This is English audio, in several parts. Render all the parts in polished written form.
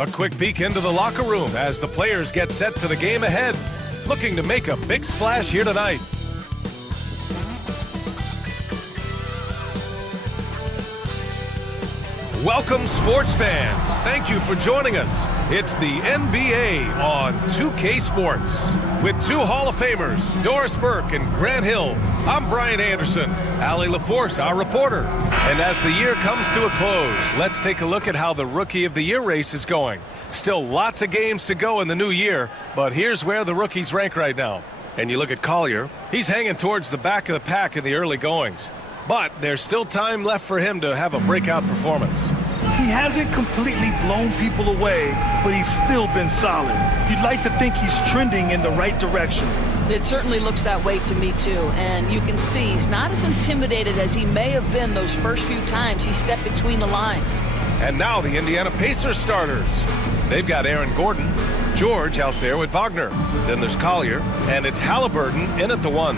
A quick peek into the locker room as the players get set for the game ahead, looking to make a big splash here tonight. Welcome, sports fans. Thank you for joining us. It's the NBA on 2K Sports. With two Hall of Famers, Doris Burke and Grant Hill, I'm Brian Anderson, Allie LaForce, our reporter. And as the year comes to a close, let's take a look at how the Rookie of the Year race is going. Still lots of games to go in the new year, but here's where the rookies rank right now. And you look at Collier, he's hanging towards the back of the pack in the early goings. But there's still time left for him to have a breakout performance. He hasn't completely blown people away, but he's still been solid. You'd like to think he's trending in the right direction. It certainly looks that way to me, too. And you can see he's not as intimidated as he may have been those first few times he stepped between the lines. And now the Indiana Pacers starters. They've got Aaron Gordon, George out there with Wagner. Then there's Collier, and it's Halliburton in at the 1.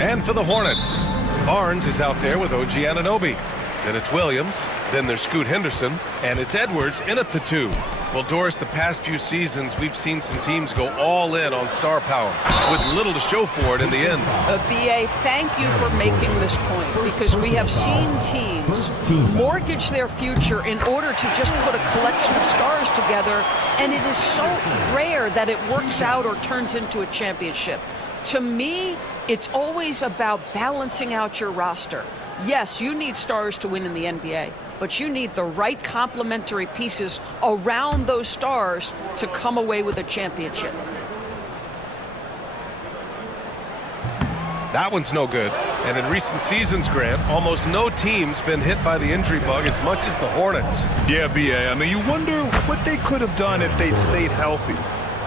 And for the Hornets, Barnes is out there with OG Anunoby. Then it's Williams, then there's Scoot Henderson, and it's Edwards in at the 2. Well, Doris, the past few seasons, we've seen some teams go all in on star power with little to show for it in the end. BA, thank you for making this point, because we have seen teams mortgage their future in order to just put a collection of stars together, and it is so rare that it works out or turns into a championship. To me, it's always about balancing out your roster. Yes, you need stars to win in the NBA, but you need the right complementary pieces around those stars to come away with a championship. That one's no good. And in recent seasons, Grant, almost no team's been hit by the injury bug as much as the Hornets. Yeah, BA. I mean, you wonder what they could have done if they'd stayed healthy.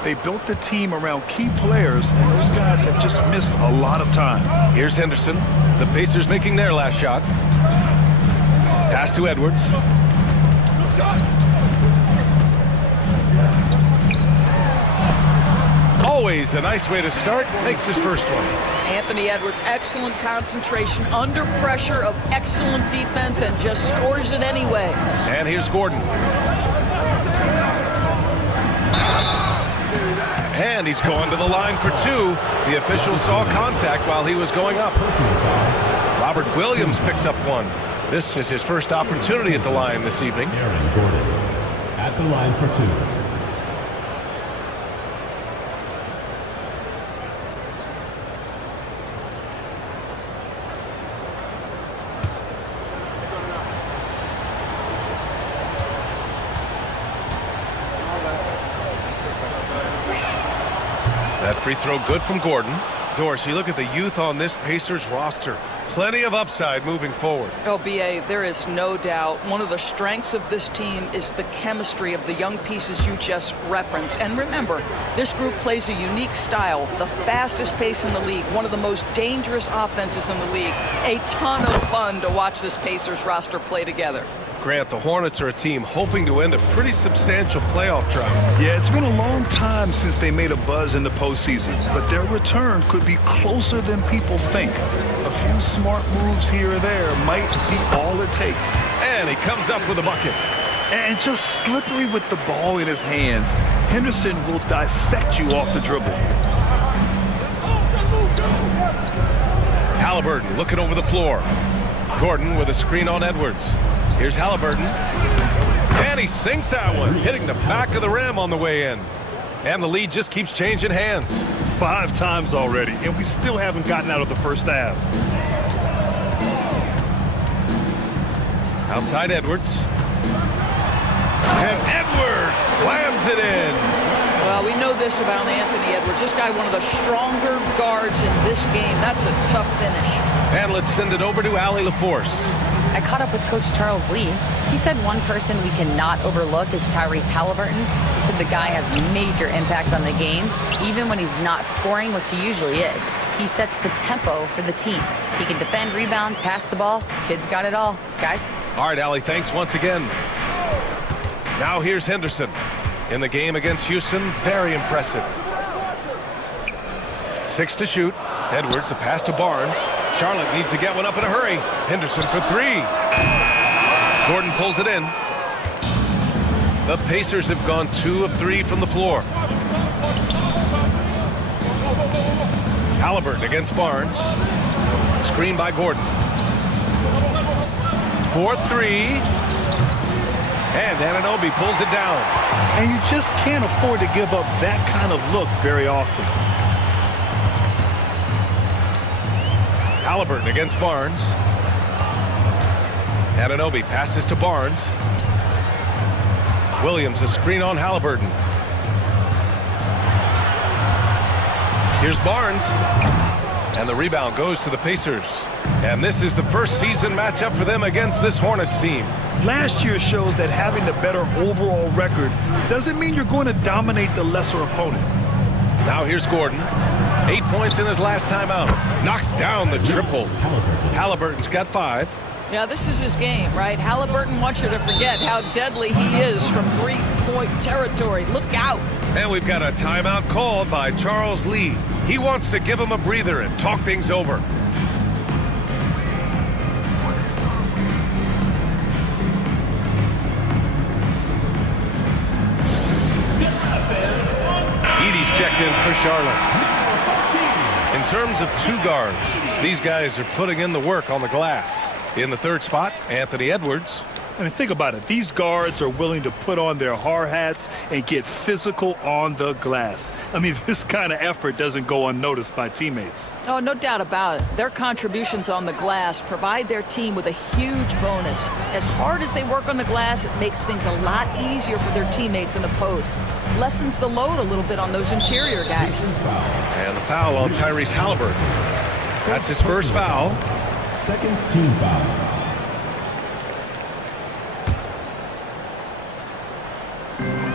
They built the team around key players, and those guys have just missed a lot of time. Here's Henderson. The Pacers making their last shot. Pass to Edwards. Always a nice way to start. Makes his first one. Anthony Edwards, excellent concentration, under pressure of excellent defense, and just scores it anyway. And here's Gordon. And he's going to the line for 2. The official saw contact while he was going up. Robert Williams picks up 1. This is his first opportunity at the line this evening. Aaron Gordon at the line for 2. That free throw good from Gordon. Doris, you look at the youth on this Pacers roster. Plenty of upside moving forward. Oh, BA, there is no doubt one of the strengths of this team is the chemistry of the young pieces you just referenced. And remember, this group plays a unique style, the fastest pace in the league, one of the most dangerous offenses in the league. A ton of fun to watch this Pacers roster play together. Grant, the Hornets are a team hoping to end a pretty substantial playoff drought. Yeah, it's been a long time since they made a buzz in the postseason, but their return could be closer than people think. A few smart moves here or there might be all it takes. And he comes up with a bucket. And just slippery with the ball in his hands, Henderson will dissect you off the dribble. Halliburton looking over the floor. Gordon with a screen on Edwards. Here's Halliburton. And he sinks that one, hitting the back of the rim on the way in. And the lead just keeps changing hands. 5 times already, and we still haven't gotten out of the first half. Outside Edwards. And Edwards slams it in. Well, we know this about Anthony Edwards. This guy, one of the stronger guards in this game. That's a tough finish. And let's send it over to Allie LaForce. I caught up with Coach Charles Lee. He said one person we cannot overlook is Tyrese Halliburton. He said the guy has major impact on the game, even when he's not scoring, which he usually is. He sets the tempo for the team. He can defend, rebound, pass the ball. Kid's got it all. Guys. All right, Allie, thanks once again. Now here's Henderson. In the game against Houston, very impressive. 6 to shoot. Edwards, the pass to Barnes. Charlotte needs to get one up in a hurry. Henderson for 3. Gordon pulls it in. The Pacers have gone 2 of 3 from the floor. Halliburton against Barnes. Screen by Gordon. 4-3. And Anunoby pulls it down. And you just can't afford to give up that kind of look very often. Halliburton against Barnes. Anunoby passes to Barnes. Williams, a screen on Halliburton. Here's Barnes. And the rebound goes to the Pacers. And this is the first season matchup for them against this Hornets team. Last year shows that having the better overall record doesn't mean you're going to dominate the lesser opponent. Now here's Gordon. 8 points in his last time out. Knocks down the triple. Halliburton's got 5. Yeah, this is his game, right? Halliburton wants you to forget how deadly he is from 3-point territory. Look out. And we've got a timeout called by Charles Lee. He wants to give him a breather and talk things over. Edey's checked in for Charlotte. In terms of 2 guards, these guys are putting in the work on the glass. In the 3rd spot, Anthony Edwards. I mean, think about it. These guards are willing to put on their hard hats and get physical on the glass. I mean, this kind of effort doesn't go unnoticed by teammates. Oh, no doubt about it. Their contributions on the glass provide their team with a huge bonus. As hard as they work on the glass, it makes things a lot easier for their teammates in the post. Lessens the load a little bit on those interior guys. And the foul on Tyrese Halliburton. That's his first foul. Second team foul.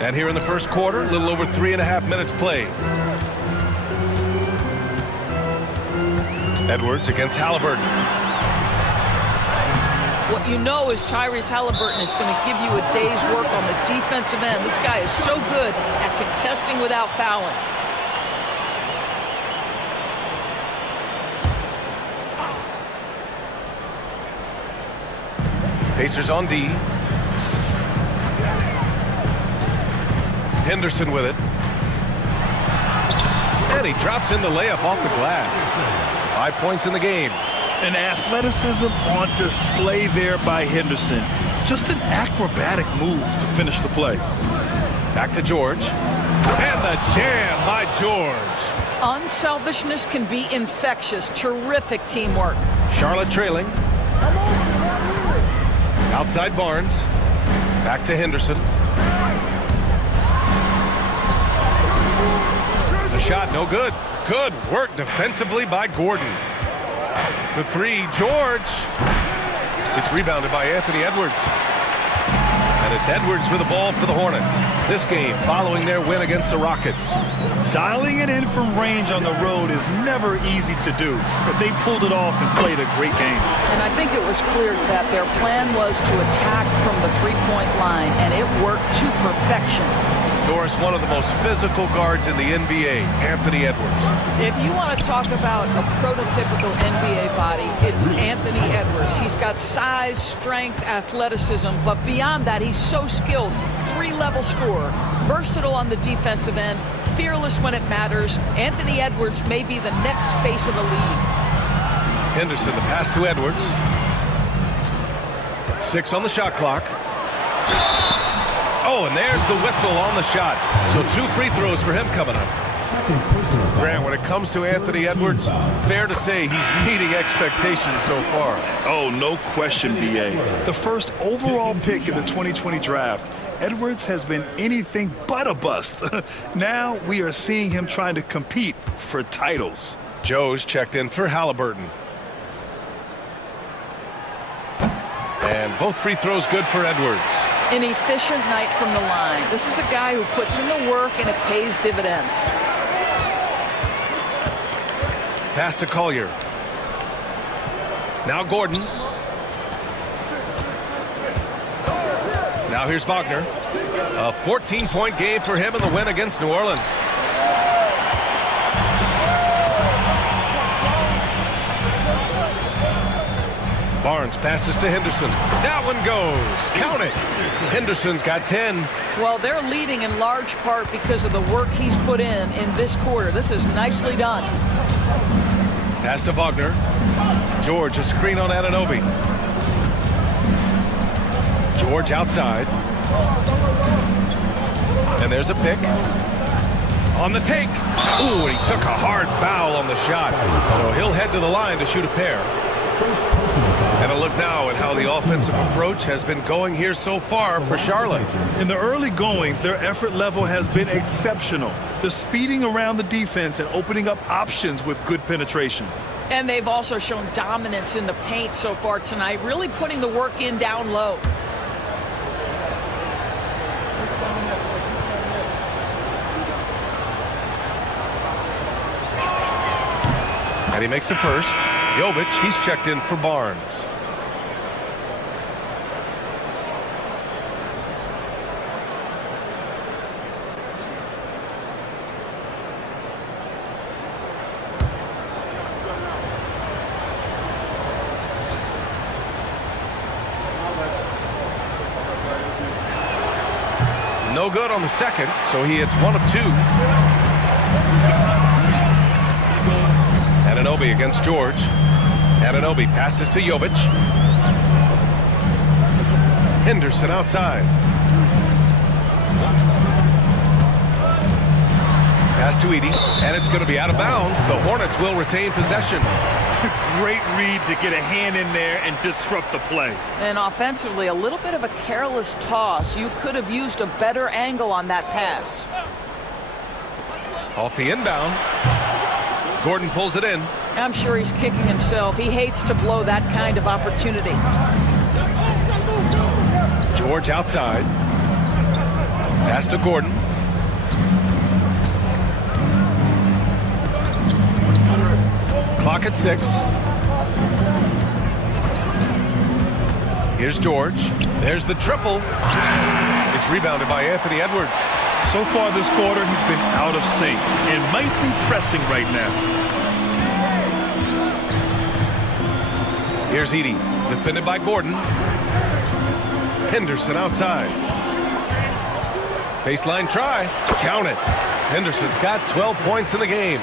And here in the first quarter, a little over 3.5 minutes played. Edwards against Halliburton. What you know is Tyrese Halliburton is going to give you a day's work on the defensive end. This guy is so good at contesting without fouling. Pacers on D. Henderson with it. And he drops in the layup off the glass. 5 points in the game. And athleticism on display there by Henderson. Just an acrobatic move to finish the play. Back to George. And the jam by George. Unselfishness can be infectious. Terrific teamwork. Charlotte trailing. Outside Barnes. Back to Henderson. The shot no good. Good work defensively by Gordon. For 3, George. It's rebounded by Anthony Edwards. And it's Edwards with the ball for the Hornets. This game following their win against the Rockets. Dialing it in from range on the road is never easy to do, but they pulled it off and played a great game. And I think it was clear that their plan was to attack from the 3-point line, and it worked to perfection. Doris, one of the most physical guards in the NBA, Anthony Edwards. If you want to talk about a prototypical NBA body, it's Anthony Edwards. He's got size, strength, athleticism, but beyond that, he's so skilled. 3-level scorer, versatile on the defensive end, fearless when it matters. Anthony Edwards may be the next face of the league. Henderson, the pass to Edwards. 6 on the shot clock. Oh, and there's the whistle on the shot. So 2 free throws for him coming up. Second personal foul. Grant, when it comes to Anthony Edwards, fair to say he's meeting expectations so far. Oh, no question, B.A. The first overall pick in the 2020 draft, Edwards has been anything but a bust. Now we are seeing him trying to compete for titles. Joe's checked in for Halliburton. And both free throws good for Edwards. An efficient night from the line. This is a guy who puts in the work and it pays dividends. Pass to Collier. Now Gordon. Now here's Wagner. A 14-point game for him in the win against New Orleans. Barnes passes to Henderson. That one goes. Count it. Henderson's got 10. Well, they're leading in large part because of the work he's put in this quarter. This is nicely done. Pass to Wagner. George, a screen on Anunoby. George outside. And there's a pick. On the take. Ooh, and he took a hard foul on the shot. So he'll head to the line to shoot a pair. And a look now at how the offensive approach has been going here so far for Charlotte. In the early goings, their effort level has been exceptional. They're speeding around the defense and opening up options with good penetration. And they've also shown dominance in the paint so far tonight, really putting the work in down low. And he makes a first. Jovic, he's checked in for Barnes. No good on the second, so he hits 1 of 2. Anunoby against George. Anunoby passes to Jovic. Henderson outside. Pass to Edey, and it's going to be out of bounds. The Hornets will retain possession. Great read to get a hand in there and disrupt the play. And offensively, a little bit of a careless toss. You could have used a better angle on that pass. Off the inbound. Gordon pulls it in. I'm sure he's kicking himself. He hates to blow that kind of opportunity. George outside. Pass to Gordon. Clock at 6. Here's George. There's the triple. It's rebounded by Anthony Edwards. So far this quarter, he's been out of sync and might be pressing right now. Here's Edey, defended by Gordon. Henderson outside. Baseline try. Count it. Henderson's got 12 points in the game.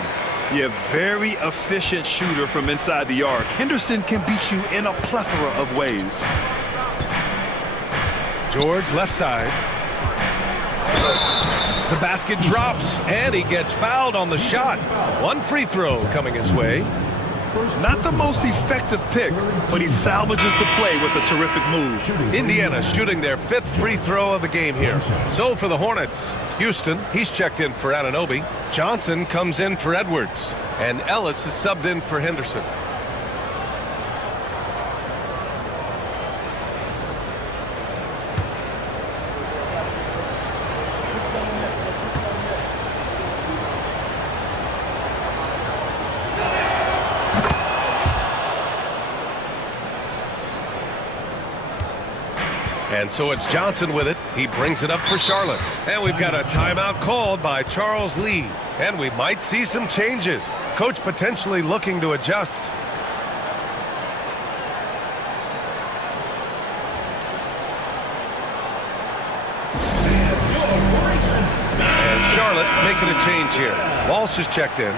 Yeah, very efficient shooter from inside the arc. Henderson can beat you in a plethora of ways. George left side. The basket drops, and he gets fouled on the shot. 1 free throw coming his way. Not the most effective pick, but he salvages the play with a terrific move. Indiana shooting their 5th free throw of the game here. So for the Hornets, Houston, he's checked in for Anunoby. Johnson comes in for Edwards. And Ellis is subbed in for Henderson. And so it's Johnson with it. He brings it up for Charlotte. And we've got a timeout called by Charles Lee. And we might see some changes. Coach potentially looking to adjust. And Charlotte making a change here. Walsh is checked in.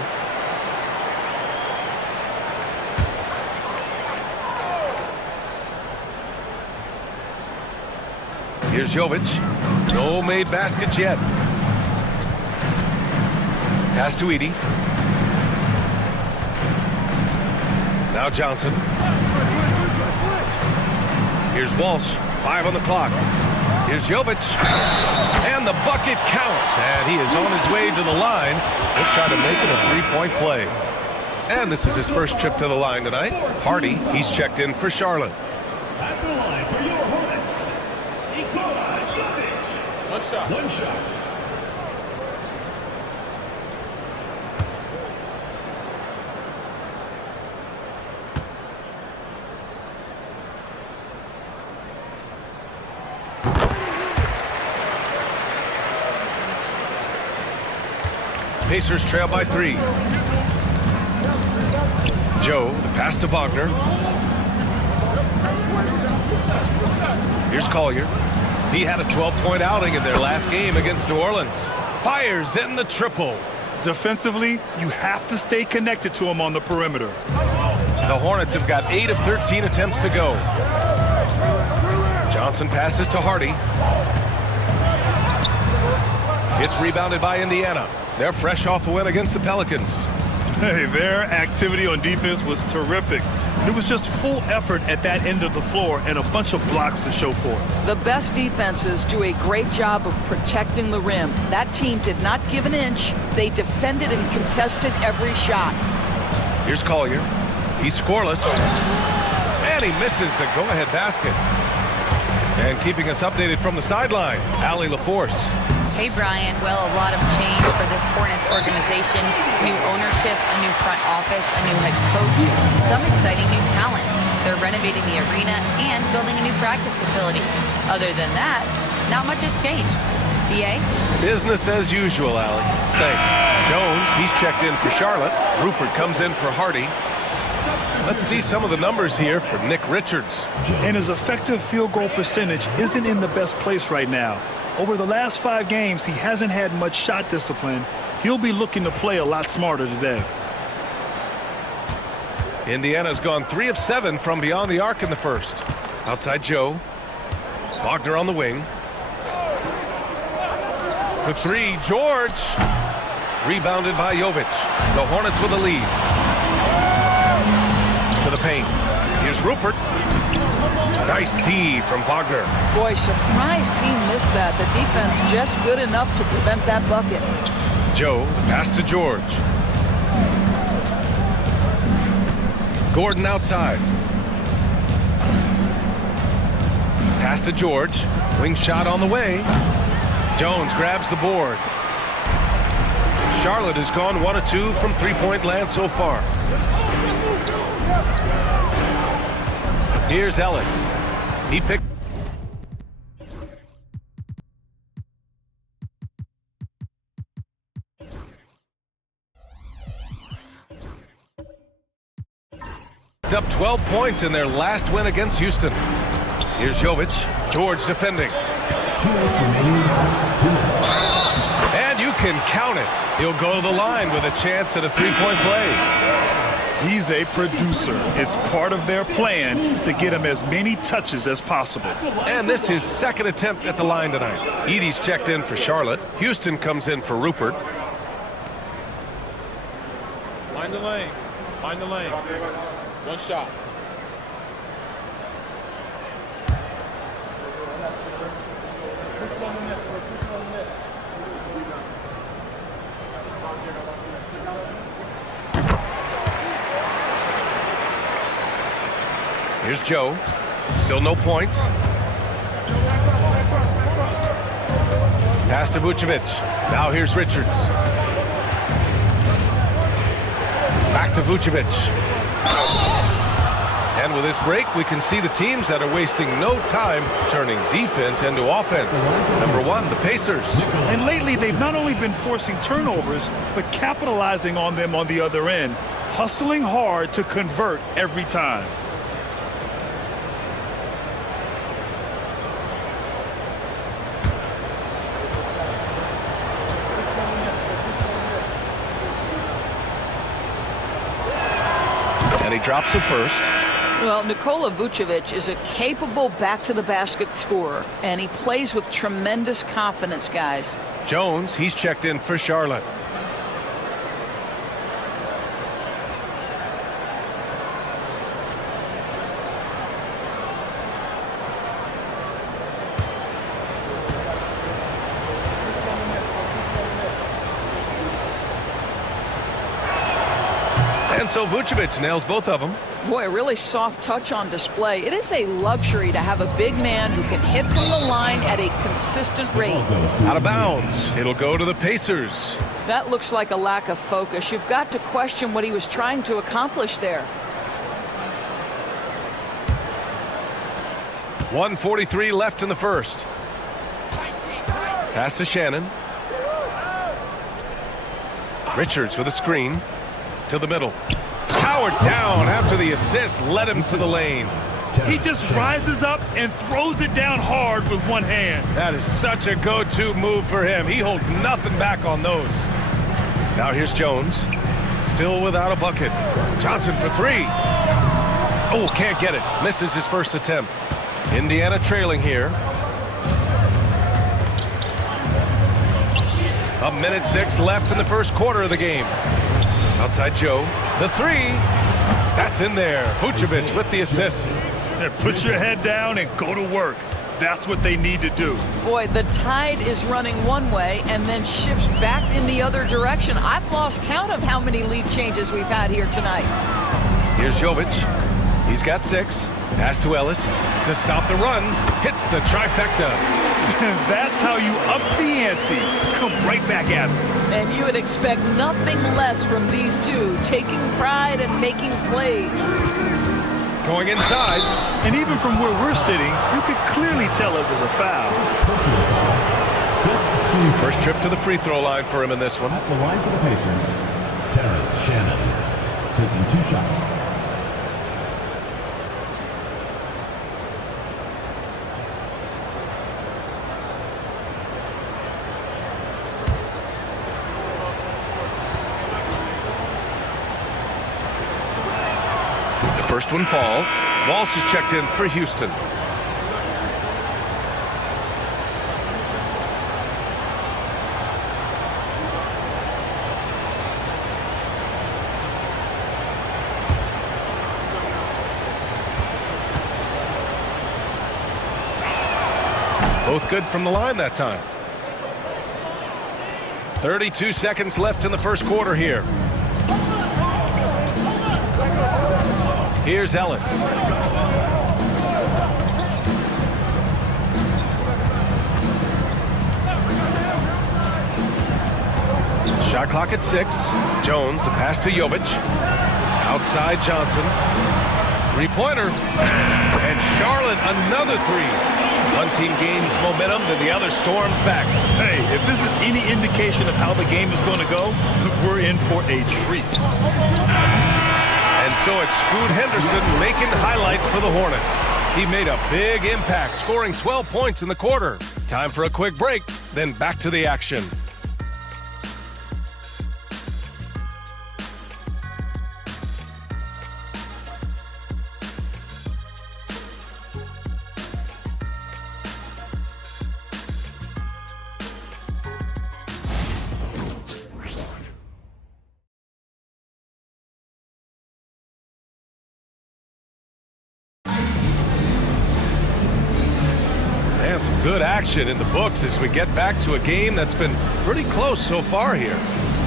Here's Jovic. No made baskets yet. Pass to Edey. Now Johnson. Here's Walsh. 5 on the clock. Here's Jovic. And the bucket counts. And he is on his way to the line. He'll try to make it a three-point play. And this is his first trip to the line tonight. Hardy, he's checked in for Charlotte. At the line for your Hornets, Nikola Jovic. One shot. Pacers trail by 3. Joe, the pass to Wagner. Here's Collier. He had a 12-point outing in their last game against New Orleans. Fires in the triple. Defensively, you have to stay connected to him on the perimeter. The Hornets have got 8 of 13 attempts to go. Johnson passes to Hardy. It's rebounded by Indiana. They're fresh off a win against the Pelicans. Hey, their activity on defense was terrific. It was just full effort at that end of the floor and a bunch of blocks to show for it. The best defenses do a great job of protecting the rim. That team did not give an inch. They defended and contested every shot. Here's Collier. He's scoreless. And he misses the go-ahead basket. And keeping us updated from the sideline, Allie LaForce. Hey, Brian. Well, a lot of change for this Hornets organization. New ownership, a new front office, a new head coach, some exciting new talent. They're renovating the arena and building a new practice facility. Other than that, not much has changed. BA? Business as usual, Allie. Thanks. Jones, he's checked in for Charlotte. Rupert comes in for Hardy. Let's see some of the numbers here for Nick Richards. And his effective field goal percentage isn't in the best place right now. Over the last 5 games, he hasn't had much shot discipline. He'll be looking to play a lot smarter today. Indiana's gone 3 of 7 from beyond the arc in the first. Outside Joe. Wagner on the wing. For 3, George. Rebounded by Jovic. The Hornets with the lead. To the paint. Here's Rupert. Nice D from Wagner. Boy, surprised he missed that. The defense just good enough to prevent that bucket. Joe, the pass to George. Gordon outside. Pass to George. Wing shot on the way. Jones grabs the board. Charlotte has gone 1 of 2 from three-point land so far. Here's Ellis. He picked. Up 12 points in their last win against Houston. Here's Jovic. George defending. 2 minutes remaining. 2 minutes. And you can count it. He'll go to the line with a chance at a three-point play. He's a producer. It's part of their plan to get him as many touches as possible. And this is his second attempt at the line tonight. Edey's checked in for Charlotte. Houston comes in for Rupert. Mind the lanes. Mind the lanes. One shot. Here's Joe. Still no points. Pass to Vucevic. Now here's Richards. Back to Vucevic. And with this break, we can see the teams that are wasting no time turning defense into offense. Number 1, the Pacers. And lately, they've not only been forcing turnovers, but capitalizing on them on the other end, hustling hard to convert every time. And he drops the first. Well, Nikola Vucevic is a capable back-to-the-basket scorer, and he plays with tremendous confidence, guys. Jones, he's checked in for Charlotte. And so Vucevic nails both of them. Boy, a really soft touch on display. It is a luxury to have a big man who can hit from the line at a consistent rate. Out of bounds. It'll go to the Pacers. That looks like a lack of focus. You've got to question what he was trying to accomplish there. 1:43 left in the first. Pass to Shannon. Richards with a screen. To the middle. Howard down after the assist led him to the lane. He just rises up and throws it down hard with one hand. That is such a go-to move for him. He holds nothing back on those. Now here's Jones. Still without a bucket. Johnson for three. Oh, can't get it. Misses his first attempt. Indiana trailing here. 1:06 left in the first quarter of the game. Outside Joe. The three. That's in there. Vucevic with the assist. Put your head down and go to work. That's what they need to do. Boy, the tide is running one way and then shifts back in the other direction. I've lost count of how many lead changes we've had here tonight. Here's Jovic. He's got 6. Pass to Ellis to stop the run. Hits the trifecta. That's how you up the ante. Come right back at him. And you would expect nothing less from these two, taking pride and making plays. Going inside. And even from where we're sitting, you could clearly tell it was a foul. First trip to the free throw line for him in this one. At the line for the Pacers, Terrence Shannon, taking 2 shots. First one falls. Walsh is checked in for Houston. Both good from the line that time. 32 seconds left in the first quarter here. Here's Ellis. Shot clock at 6. Jones, the pass to Jovic. Outside Johnson. Three-pointer. And Charlotte, another three. One team gains momentum, then the other storms back. Hey, if this is any indication of how the game is going to go, we're in for a treat. And so it's Scoot Henderson making highlights for the Hornets. He made a big impact, scoring 12 points in the quarter. Time for a quick break, then back to the action. And some good action in the books as we get back to a game that's been pretty close so far here.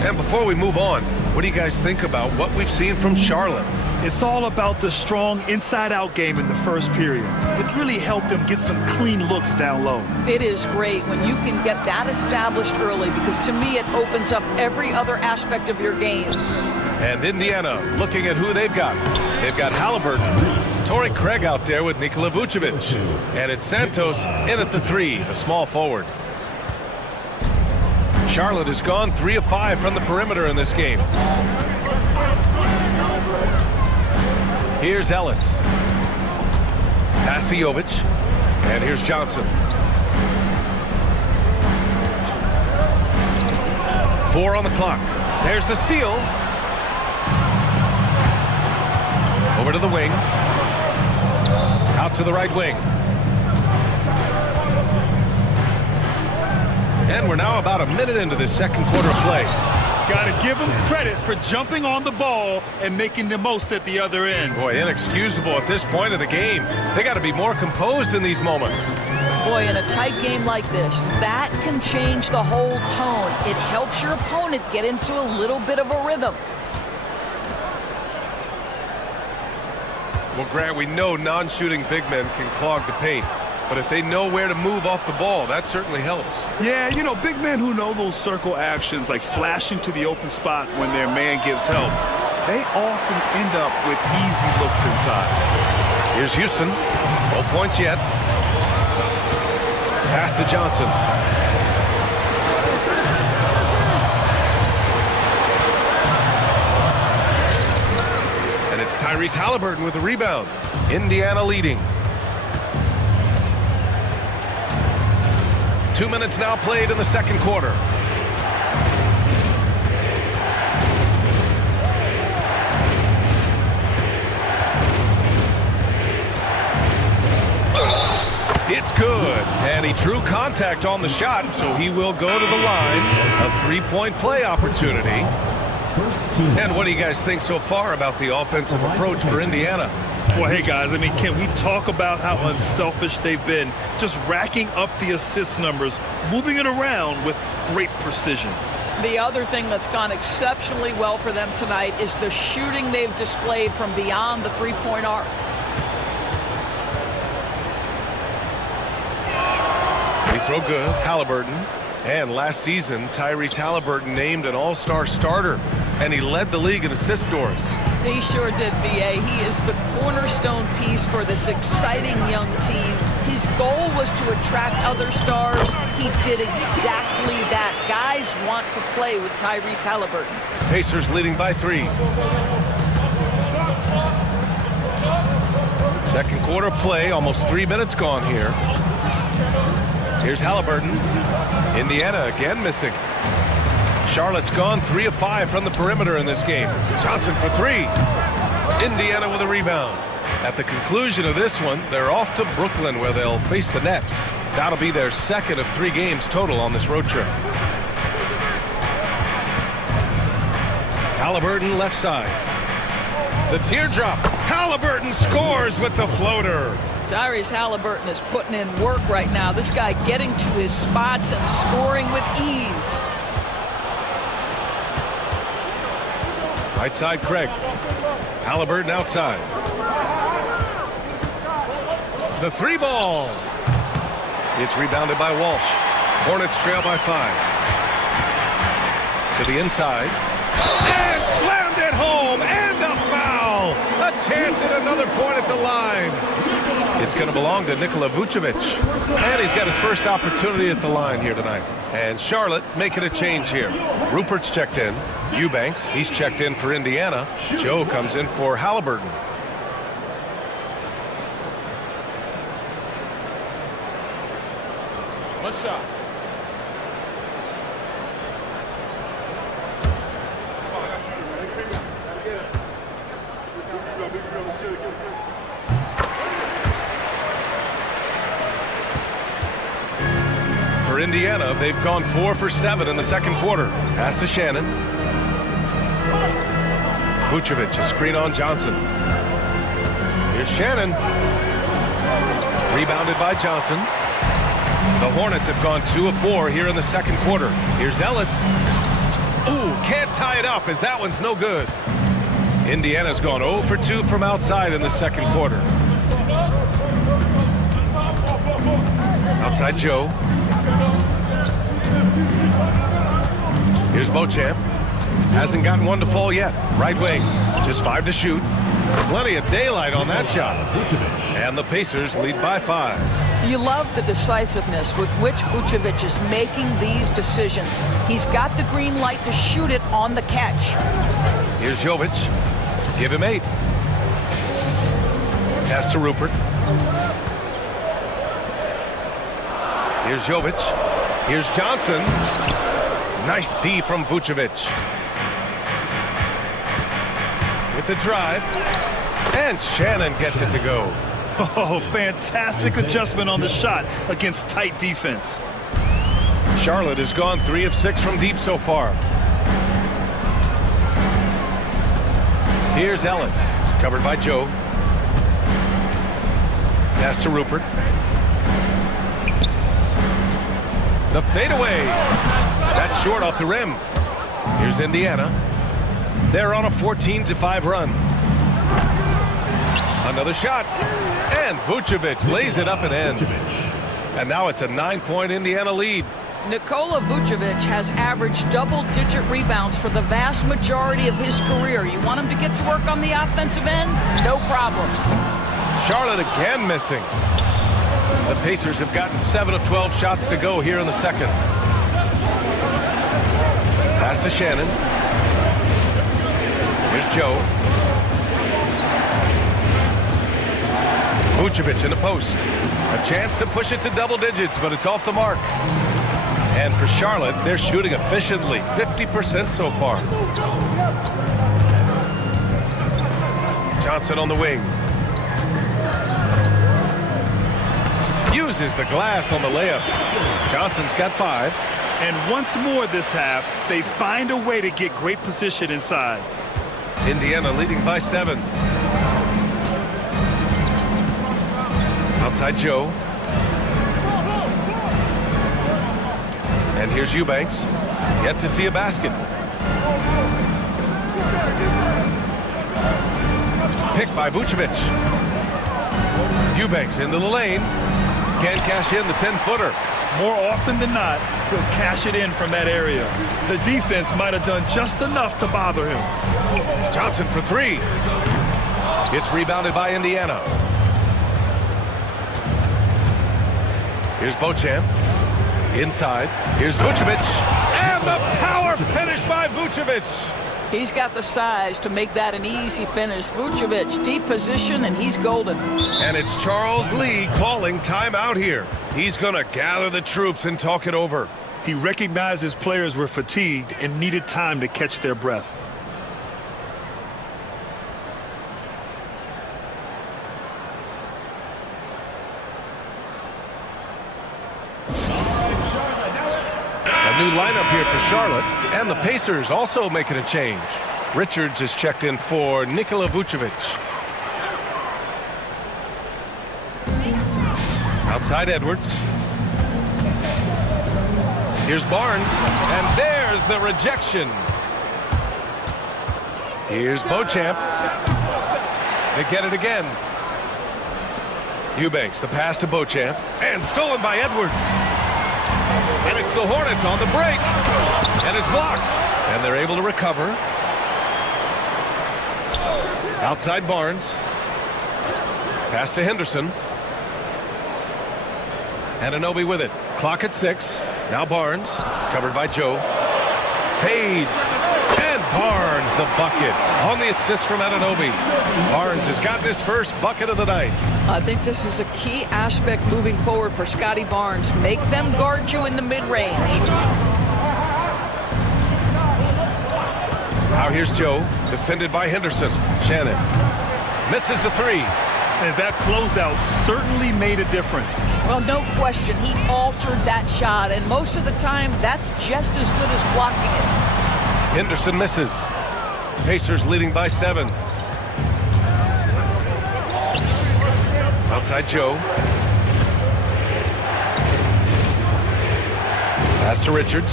And before we move on, what do you guys think about what we've seen from Charlotte? It's all about the strong inside-out game in the first period. It really helped them get some clean looks down low. It is great when you can get that established early because to me it opens up every other aspect of your game. And Indiana looking at who they've got. They've got Halliburton, Torrey Craig out there with Nikola Vucevic. And it's Santos in at the 3, a small forward. Charlotte has gone 3 of 5 from the perimeter in this game. Here's Ellis. Pass to Jovic. And here's Johnson. 4 on the clock. There's the steal. Over to the wing. Out to the right wing. And we're now about a minute into this second quarter play. Got to give him credit for jumping on the ball and making the most at the other end. Boy, inexcusable at this point of the game. They got to be more composed in these moments. Boy, in a tight game like this, that can change the whole tone. It helps your opponent get into a little bit of a rhythm. Well, Grant, we know non-shooting big men can clog the paint. But if they know where to move off the ball, that certainly helps. Yeah, you know, big men who know those circle actions, like flashing to the open spot when their man gives help, they often end up with easy looks inside. Here's Houston. No points yet. Pass to Johnson. And it's Tyrese Haliburton with the rebound. Indiana leading. 2 minutes now played in the second quarter. It's good, and he drew contact on the shot, so he will go to the line. A three-point play opportunity. And what do you guys think so far about the offensive approach for Indiana? Well, hey, guys, I mean, can we talk about how unselfish they've been? Just racking up the assist numbers, moving it around with great precision. The other thing that's gone exceptionally well for them tonight is the shooting they've displayed from beyond the three-point arc. Free throw good, Haliburton. And last season, Tyrese Haliburton named an all-star starter, and he led the league in assist doors. He sure did, B.A. He is the cornerstone piece for this exciting young team. His goal was to attract other stars. He did exactly that. Guys want to play with Tyrese Haliburton. Pacers leading by 3. Second quarter play, almost 3 minutes gone here. Here's Haliburton. Indiana again missing. Charlotte's gone 3 of 5 from the perimeter in this game. Johnson for 3. Indiana with a rebound. At the conclusion of this one, they're off to Brooklyn where they'll face the Nets. That'll be their second of 3 games total on this road trip. Haliburton left side. The teardrop. Haliburton scores with the floater. Tyrese Haliburton is putting in work right now. This guy getting to his spots and scoring with ease. Right side, Craig. Haliburton outside. The 3 ball. It's rebounded by Walsh. Hornets trail by 5. To the inside. And slammed it home. And a foul. A chance at another point at the line. It's going to belong to Nikola Vucevic. And he's got his first opportunity at the line here tonight. And Charlotte making a change here. Rupert's checked in. Eubanks, he's checked in for Indiana. Joe comes in for Haliburton. One shot. For Indiana, they've gone 4 for 7 in the second quarter. Pass to Shannon. Vucevic, a screen on Johnson. Here's Shannon. Rebounded by Johnson. The Hornets have gone 2 of 4 here in the second quarter. Here's Ellis. Ooh, can't tie it up as that one's no good. Indiana's gone 0 for 2 from outside in the second quarter. Outside Joe. Here's Beauchamp. Hasn't gotten one to fall yet. Right wing. Just 5 to shoot. Plenty of daylight on that shot. And the Pacers lead by 5. You love the decisiveness with which Vucevic is making these decisions. He's got the green light to shoot it on the catch. Here's Jovic. Give him 8. Pass to Rupert. Here's Jovic. Here's Johnson. Nice D from Vucevic. With the drive. And Shannon gets it to go. Oh, fantastic adjustment on the shot against tight defense. Charlotte has gone 3 of 6 from deep so far. Here's Ellis, covered by Joe. Pass to Rupert. The fadeaway. That's short off the rim. Here's Indiana. They're on a 14-5 run. Another shot. And Vucevic lays it up and in. And now it's a 9-point Indiana lead. Nikola Vucevic has averaged double-digit rebounds for the vast majority of his career. You want him to get to work on the offensive end? No problem. Charlotte again missing. The Pacers have gotten 7 of 12 shots to go here in the second. Pass to Shannon. Here's Joe. Vucevic in the post. A chance to push it to double digits, but it's off the mark. And for Charlotte, they're shooting efficiently, 50% so far. Johnson on the wing. Uses the glass on the layup. Johnson's got 5. And once more this half, they find a way to get great position inside. Indiana leading by 7. Outside Joe. And here's Eubanks. Yet to see a basket. Picked by Vucevic. Eubanks into the lane. Can't cash in the 10-footer. More often than not, he'll cash it in from that area. The defense might have done just enough to bother him. Johnson for 3. It's rebounded by Indiana. Here's Beauchamp. Inside. Here's Vucevic. And the power finish by Vucevic. He's got the size to make that an easy finish. Vucevic, deep position, and he's golden. And it's Charles Lee calling timeout here. He's going to gather the troops and talk it over. He recognized his players were fatigued and needed time to catch their breath. New lineup here for Charlotte, and the Pacers also making a change. Richards is checked in for Nikola Vucevic. Outside Edwards. Here's Barnes, and there's the rejection. Here's Beauchamp. They get it again. Eubanks, the pass to Beauchamp, and stolen by Edwards. And it's the Hornets on the break. And it's blocked. And they're able to recover. Outside Barnes. Pass to Henderson. Anunoby with it. Clock at 6. Now Barnes. Covered by Joe. Fades. And Barnes the bucket. On the assist from Anunoby. Barnes has gotten his first bucket of the night. I think this is a key aspect moving forward for Scotty Barnes. Make them guard you in the mid-range. Now here's Joe, defended by Henderson. Shannon misses the 3. And that closeout certainly made a difference. Well, no question. He altered that shot, and most of the time, that's just as good as blocking it. Henderson misses. Pacers leading by 7. Outside Joe. Pass to Richards.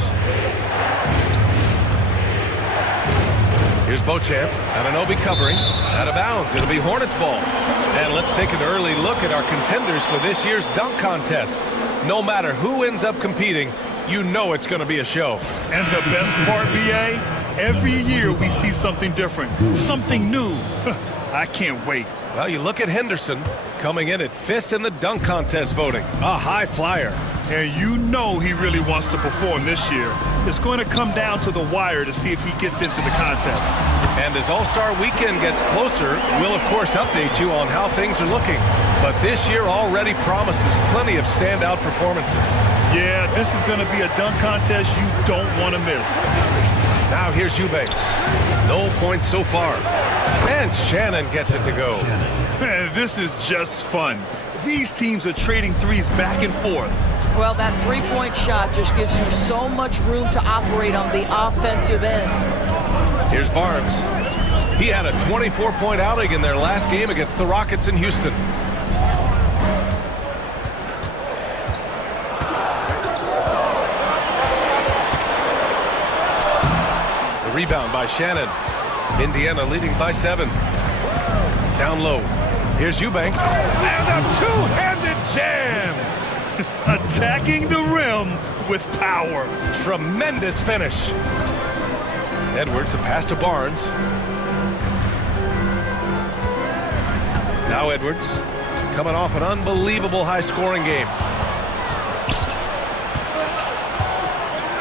Here's Beauchamp. Anunoby covering. Out of bounds. It'll be Hornets ball. And let's take an early look at our contenders for this year's dunk contest. No matter who ends up competing, you know it's going to be a show. And the best part, B.A., every year we see something different, something new. I can't wait. Well, you look at Henderson coming in at 5th in the dunk contest voting. A high flyer. And you know he really wants to perform this year. It's going to come down to the wire to see if he gets into the contest. And as All-Star Weekend gets closer, we'll of course update you on how things are looking. But this year already promises plenty of standout performances. Yeah, this is going to be a dunk contest you don't want to miss. Now here's Eubanks. No points so far. And Shannon gets it to go. Man, this is just fun. These teams are trading threes back and forth. Well, that three-point shot just gives you so much room to operate on the offensive end. Here's Barnes. He had a 24-point outing in their last game against the Rockets in Houston. The rebound by Shannon. Indiana leading by 7. Down low. Here's Eubanks. And a two-handed jam! Attacking the rim with power. Tremendous finish. Edwards, a pass to Barnes. Now Edwards, coming off an unbelievable high-scoring game.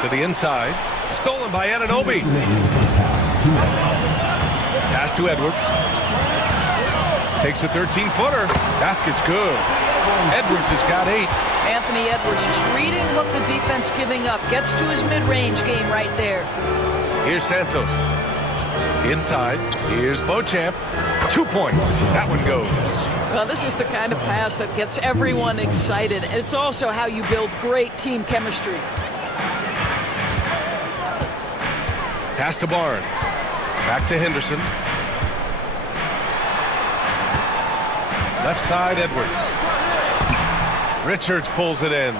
To the inside. Stolen by Anunoby. Pass to Edwards. Takes a 13-footer. Basket's good. Edwards has got 8. Anthony Edwards just reading what the defense giving up. Gets to his mid-range game right there. Here's Santos. Inside. Here's Beauchamp. 2 points. That one goes. Well, this is the kind of pass that gets everyone excited. It's also how you build great team chemistry. Pass to Barnes. Back to Henderson. Left side, Edwards. Richards pulls it in.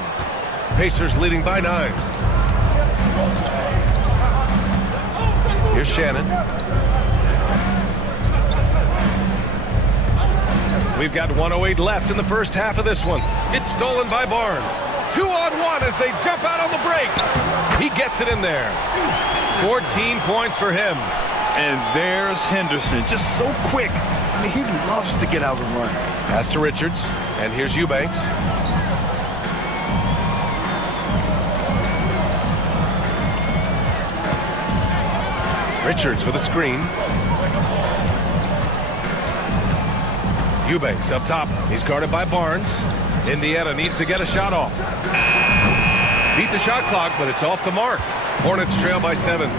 Pacers leading by 9. Here's Shannon. We've got 1:08 left in the first half of this one. It's stolen by Barnes. 2-on-1 as they jump out on the break. He gets it in there. 14 points for him. And there's Henderson, just so quick. I mean, he loves to get out and run. Pass to Richards, and here's Eubanks. Richards with a screen. Eubanks up top. He's guarded by Barnes. Indiana needs to get a shot off. Beat the shot clock, but it's off the mark. Hornets trail by 7.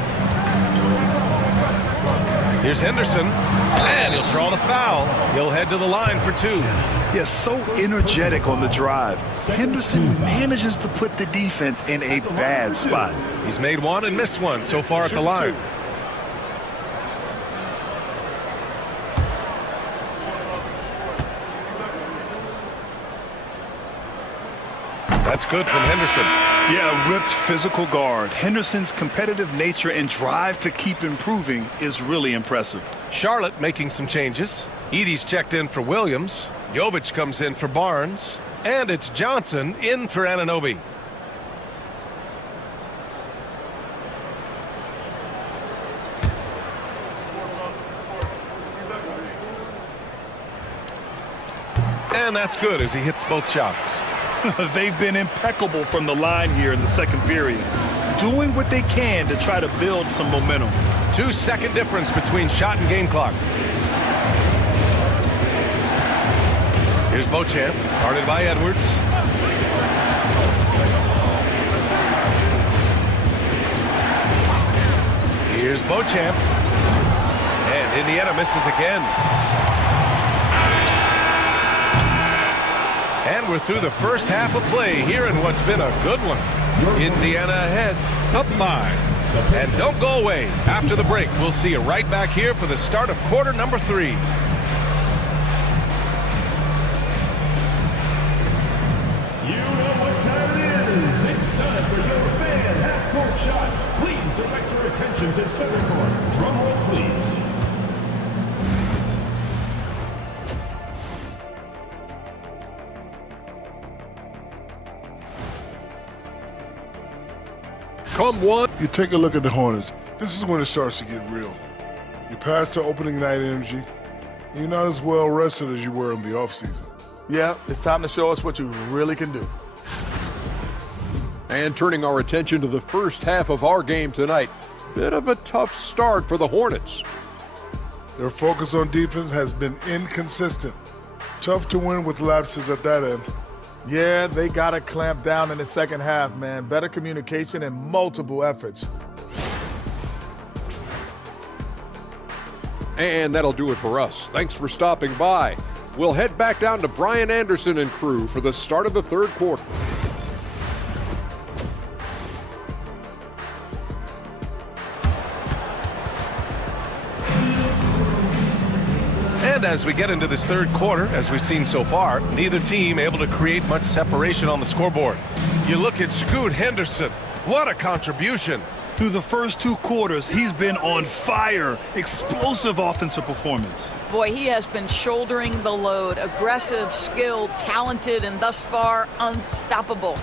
Here's Henderson, and he'll draw the foul. He'll head to the line for 2. Yeah, so energetic on the drive. Henderson manages to put the defense in a bad spot. He's made 1 and missed 1 so far at the line. That's good from Henderson. Yeah, ripped physical guard. Henderson's competitive nature and drive to keep improving is really impressive. Charlotte making some changes. Edey's checked in for Williams. Jovic comes in for Barnes. And it's Johnson in for Anunoby. And that's good as he hits both shots. They've been impeccable from the line here in the second period, doing what they can to try to build some momentum. 2-second difference between shot and game clock. Here's Beauchamp, guarded by Edwards. Here's Beauchamp. And Indiana misses again. And we're through the first half of play here in what's been a good one. Indiana ahead, up 5. And don't go away. After the break, we'll see you right back here for the start of quarter number 3. You know what time it is. It's time for your fan half-court shot. Please direct your attention to center court. Drum roll, please. Come one. You take a look at the Hornets. This is when it starts to get real. You pass the opening night energy. You're not as well rested as you were in the offseason. Yeah, it's time to show us what you really can do. And turning our attention to the first half of our game tonight. Bit of a tough start for the Hornets. Their focus on defense has been inconsistent. Tough to win with lapses at that end. Yeah, they got to clamp down in the second half, man. Better communication and multiple efforts. And that'll do it for us. Thanks for stopping by. We'll head back down to Brian Anderson and crew for the start of the third quarter. And as we get into this third quarter, as we've seen so far, neither team able to create much separation on the scoreboard. You look at Scoot Henderson. What a contribution. Through the first 2 quarters, he's been on fire. Explosive offensive performance. Boy, he has been shouldering the load. Aggressive, skilled, talented, and thus far, unstoppable.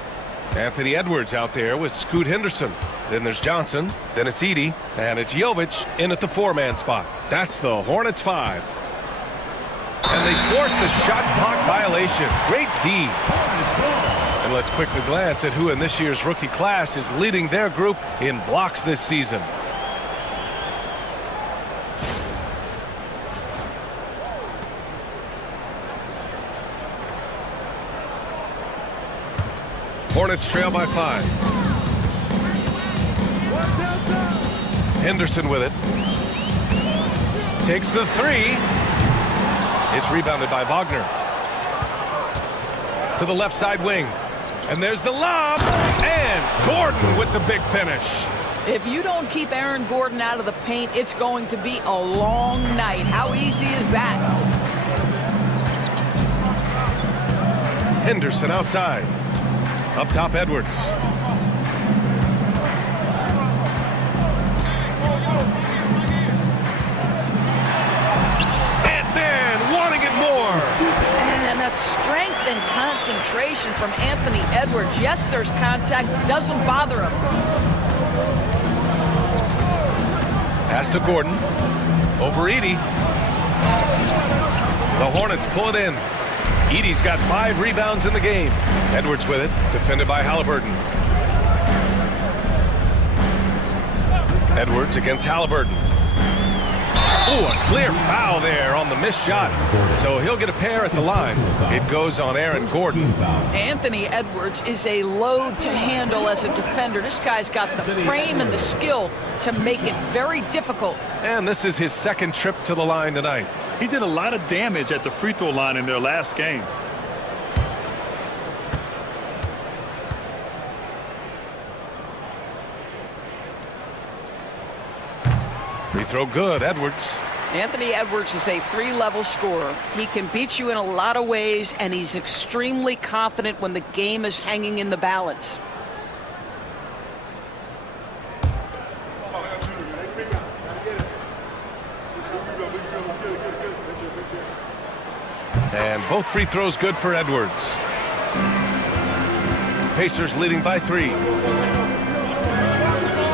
Anthony Edwards out there with Scoot Henderson. Then there's Johnson. Then it's Edey. And it's Jovic in at the 4-man spot. That's the Hornets 5. And they forced the shot clock violation. Great D. And let's quickly glance at who in this year's rookie class is leading their group in blocks this season. Hornets trail by 5. Henderson with it. Takes the 3. It's rebounded by Wagner. To the left side wing. And there's the lob. And Gordon with the big finish. If you don't keep Aaron Gordon out of the paint, it's going to be a long night. How easy is that? Henderson outside. Up top, Edwards. And then wanting it more. And that strength and concentration from Anthony Edwards. Yes, there's contact. Doesn't bother him. Pass to Gordon. Over Edey. The Hornets pull it in. Edey's got 5 rebounds in the game. Edwards with it, defended by Halliburton. Edwards against Halliburton. Ooh, a clear foul there on the missed shot. So he'll get a pair at the line. It goes on Aaron Gordon. Anthony Edwards is a load to handle as a defender. This guy's got the frame and the skill to make it very difficult. And this is his second trip to the line tonight. He did a lot of damage at the free throw line in their last game. Free throw good, Edwards. Anthony Edwards is a 3-level scorer. He can beat you in a lot of ways, and he's extremely confident when the game is hanging in the balance. And both free throws good for Edwards. Pacers leading by 3.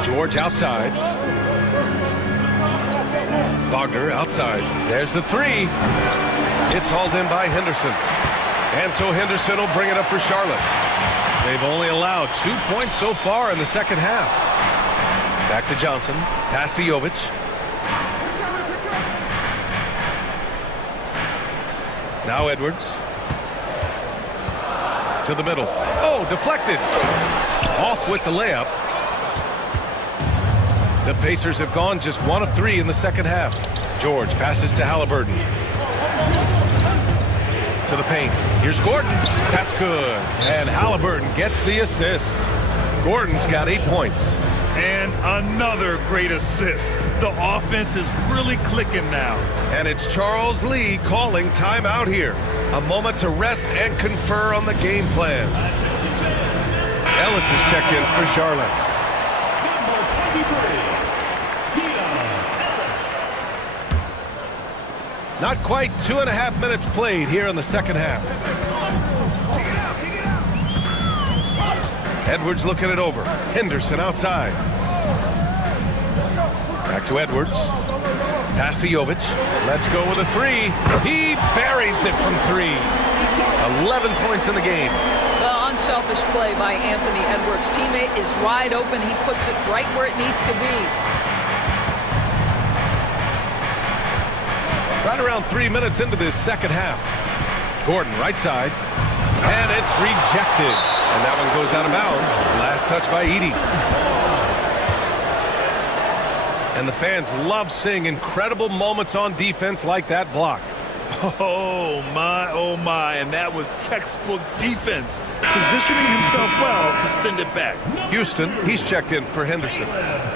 George outside. Wagner outside. There's the 3. It's hauled in by Henderson. And so Henderson will bring it up for Charlotte. They've only allowed 2 points so far in the second half. Back to Johnson. Pass to Jovic. Now Edwards. To the middle. Oh, deflected. Off with the layup. The Pacers have gone just 1 of 3 in the second half. George passes to Halliburton. To the paint. Here's Gordon. That's good. And Halliburton gets the assist. Gordon's got 8 points. And another great assist. The offense is really clicking now. And it's Charles Lee calling timeout here. A moment to rest and confer on the game plan. Ellis is checked in for Charlotte. Not quite 2.5 minutes played here in the second half. Edwards looking it over. Henderson outside. Back to Edwards. Pass to Jovic. Let's go with a 3. He buries it from 3. 11 points in the game. The unselfish play by Anthony Edwards. Teammate is wide open. He puts it right where it needs to be. Right around 3 minutes into this second half. Gordon right side. And it's rejected. And that one goes out of bounds. Last touch by Edey. And the fans love seeing incredible moments on defense like that block. Oh my, and that was textbook defense, positioning himself well to send it back. Houston, he's checked in for Henderson.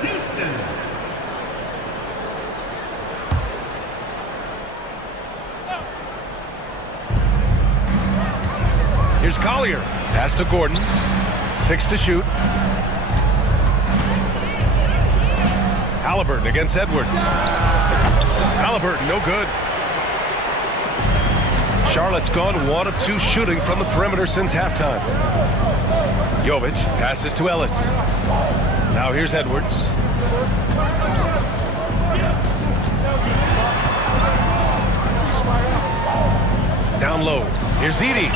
Houston. Here's Collier. Pass to Gordon. 6 to shoot. Halliburton against Edwards. Halliburton, no good. Charlotte's gone 1 of 2 shooting from the perimeter since halftime. Jovic passes to Ellis. Now here's Edwards. Down low. Here's Edey.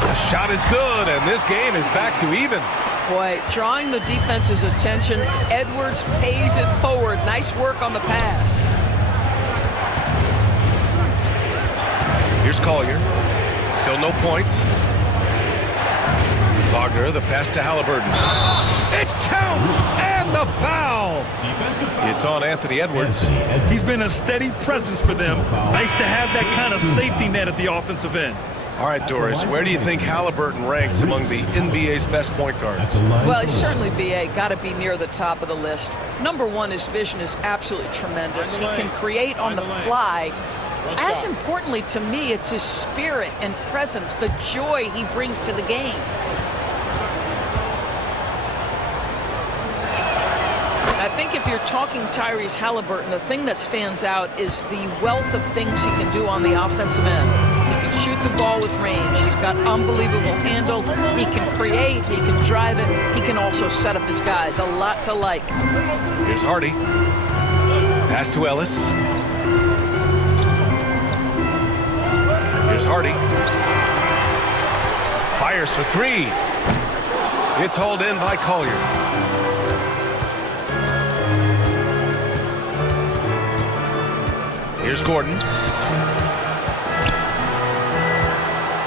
The shot is good, and this game is back to even. Boy, drawing the defense's attention, Edwards pays it forward. Nice work on the pass. Here's Collier. Still no points. Wagner, the pass to Halliburton. It counts! And the foul! It's on Anthony Edwards. He's been a steady presence for them. Nice to have that kind of safety net at the offensive end. All right, Doris, where do you think Halliburton ranks among the NBA's best point guards? Well, he's certainly, B.A., got to be near the top of the list. Number one, his vision is absolutely tremendous. He can create on the fly. As importantly to me, it's his spirit and presence, the joy he brings to the game. I think if you're talking Tyrese Halliburton, the thing that stands out is the wealth of things he can do on the offensive end. He can shoot the ball with range. He's got unbelievable handle. He can create. He can drive it. He can also set up his guys. A lot to like. Here's Hardy. Pass to Ellis. Here's Hardy. Fires for 3. It's hauled in by Collier. Here's Gordon.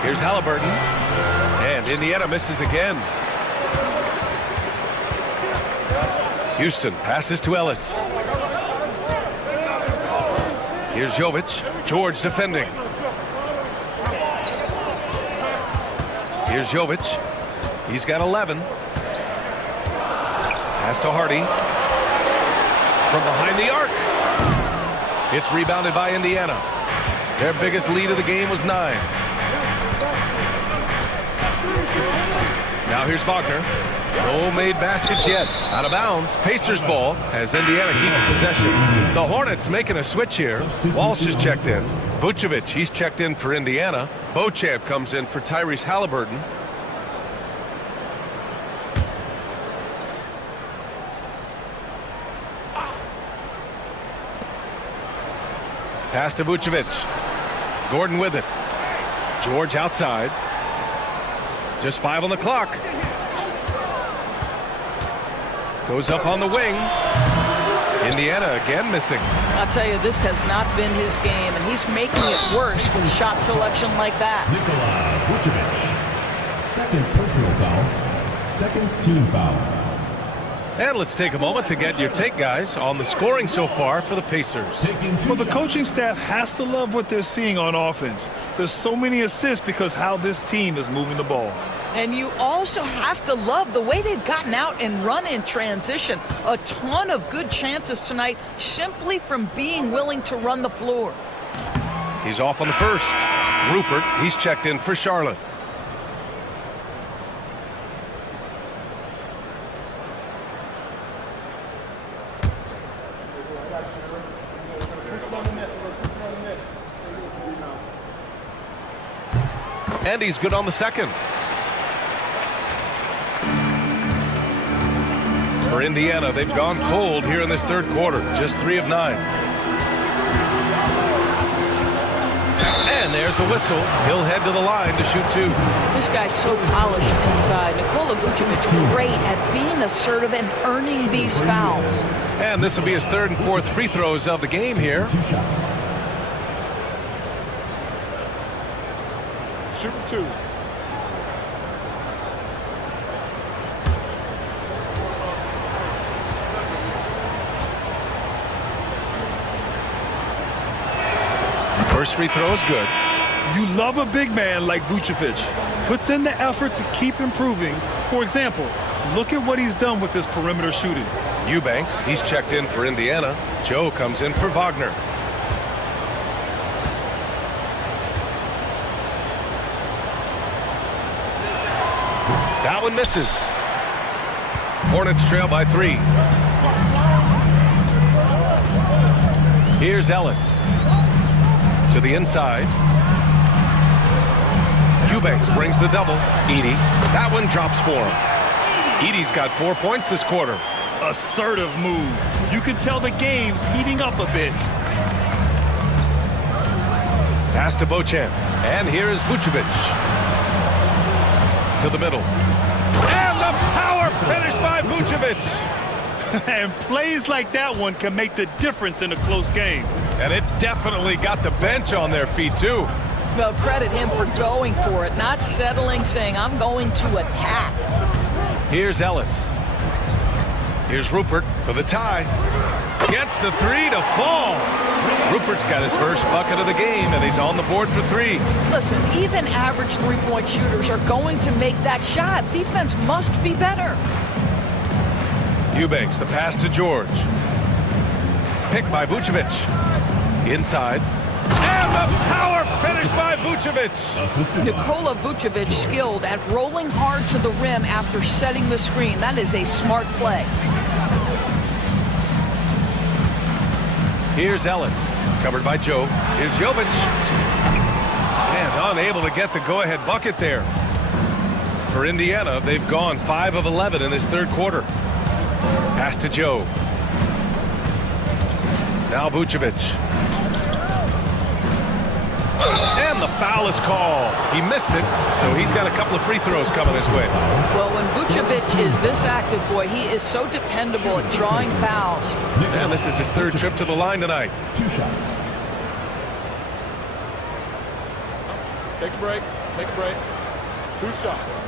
Here's Halliburton. And Indiana misses again. Houston passes to Ellis. Here's Jovic. George defending. Here's Jovic. He's got 11. Pass to Hardy. From behind the arc. It's rebounded by Indiana. Their biggest lead of the game was 9. Now here's Wagner. No made baskets yet. Out of bounds. Pacers ball as Indiana keeps possession. The Hornets making a switch here. Walsh is checked in. Vucevic, he's checked in for Indiana. Beauchamp comes in for Tyrese Halliburton. Pass to Vucevic. Gordon with it. George outside. Just 5 on the clock. Goes up on the wing. Indiana again missing. I'll tell you, this has not been his game, and he's making it worse with shot selection like that. Nikola Vucevic. Second personal foul. Second team foul. And let's take a moment to get your take, guys, on the scoring so far for the Pacers. Well, the coaching staff has to love what they're seeing on offense. There's so many assists because how this team is moving the ball. And you also have to love the way they've gotten out and run in transition. A ton of good chances tonight simply from being willing to run the floor. He's off on the first. Rupert, he's checked in for Charlotte. And he's good on the second. For Indiana, they've gone cold here in this third quarter. Just 3 of 9. And there's a whistle. He'll head to the line to shoot 2. This guy's so polished inside. Nikola Vucevic great at being assertive and earning these fouls. And this will be his 3rd and 4th free throws of the game here. 2 shots. Shoot 2. First free throw is good. You love a big man like Vucevic. Puts in the effort to keep improving. For example, look at what he's done with his perimeter shooting. Eubanks, he's checked in for Indiana. Joe comes in for Wagner. That one misses. Hornets trail by 3. Here's Ellis. To the inside. Eubanks brings the double. Edey. That one drops for him. Edey's got 4 points this quarter. Assertive move. You can tell the game's heating up a bit. Pass to Beauchamp. And here is Vucevic. To the middle. And the power finish by Vucevic. And plays like that one can make the difference in a close game. And it definitely got the bench on their feet, too. Well, credit him for going for it, not settling, saying, I'm going to attack. Here's Ellis. Here's Rupert for the tie. Gets the 3 to fall. Rupert's got his first bucket of the game, and he's on the board for 3. Listen, even average three-point shooters are going to make that shot. Defense must be better. Eubanks, the pass to George. Picked by Vucevic. Inside. And the power finish by Vucevic. Nikola Vucevic skilled at rolling hard to the rim after setting the screen. That is a smart play. Here's Ellis. Covered by Joe. Here's Jovic. And unable to get the go-ahead bucket there. For Indiana, they've gone 5 of 11 in this third quarter. Pass to Joe. Now Vucevic. And the foul is called. He missed it, so he's got a couple of free throws coming his way. Well, when Vucevic is this active, boy, he is so dependable at drawing fouls. And this is his third trip to the line tonight. 2 shots. Take a break. Take a break. 2 shots.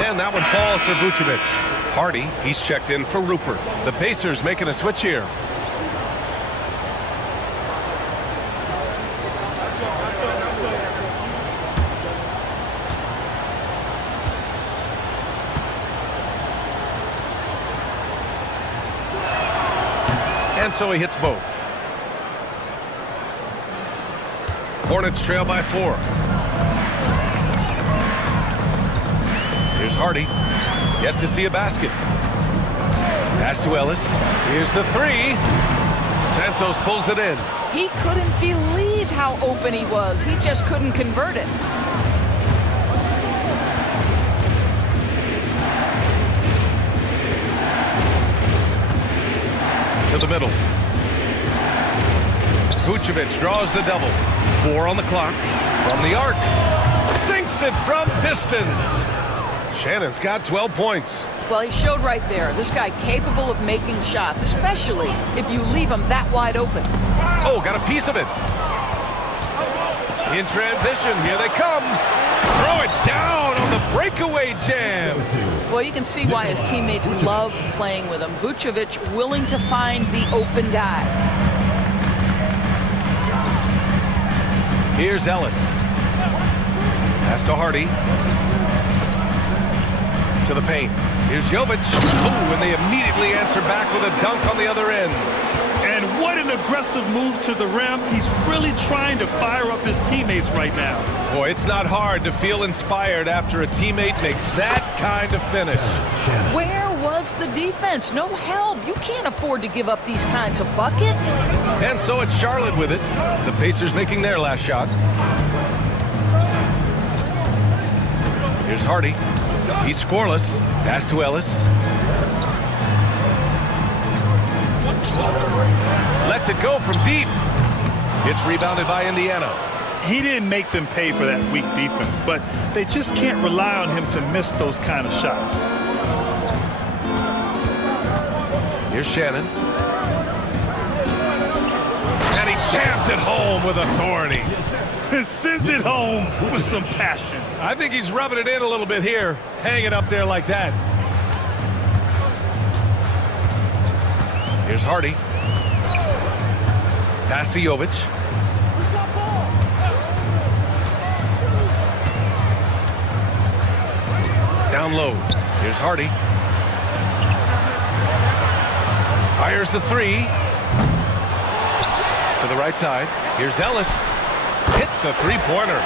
And that one falls for Vucevic. Hardy, he's checked in for Rupert. The Pacers making a switch here. And so he hits both. Hornets trail by 4. Here's Hardy. Yet to see a basket. Pass to Ellis. Here's the 3. Santos pulls it in. He couldn't believe how open he was. He just couldn't convert it. To the middle. Vucevic draws the double. 4 on the clock. From the arc. Sinks it from distance. Shannon's got 12 points. Well, he showed right there. This guy capable of making shots, especially if you leave him that wide open. Oh, got a piece of it. In transition, here they come. Throw it down on the breakaway jam. Well, you can see why his teammates love playing with him. Vucevic willing to find the open guy. Here's Ellis. Pass to Hardy. To the paint. Here's Jovic. Oh, and they immediately answer back with a dunk on the other end. And what an aggressive move to the rim. He's really trying to fire up his teammates right now. Boy, it's not hard to feel inspired after a teammate makes that kind of finish. Where was the defense? No help. You can't afford to give up these kinds of buckets. And so it's Charlotte with it. The Pacers making their last shot. Here's Hardy. He's scoreless. Pass to Ellis. Lets it go from deep. It's rebounded by Indiana. He didn't make them pay for that weak defense, but they just can't rely on him to miss those kind of shots. Here's Shannon. And he jams it home with authority. and sends it home with some passion. I think he's rubbing it in a little bit here, hanging up there like that. Here's Hardy. Pass to Jovic. Down low. Here's Hardy. Fires the three. To the right side. Here's Ellis. Hits a three-pointer.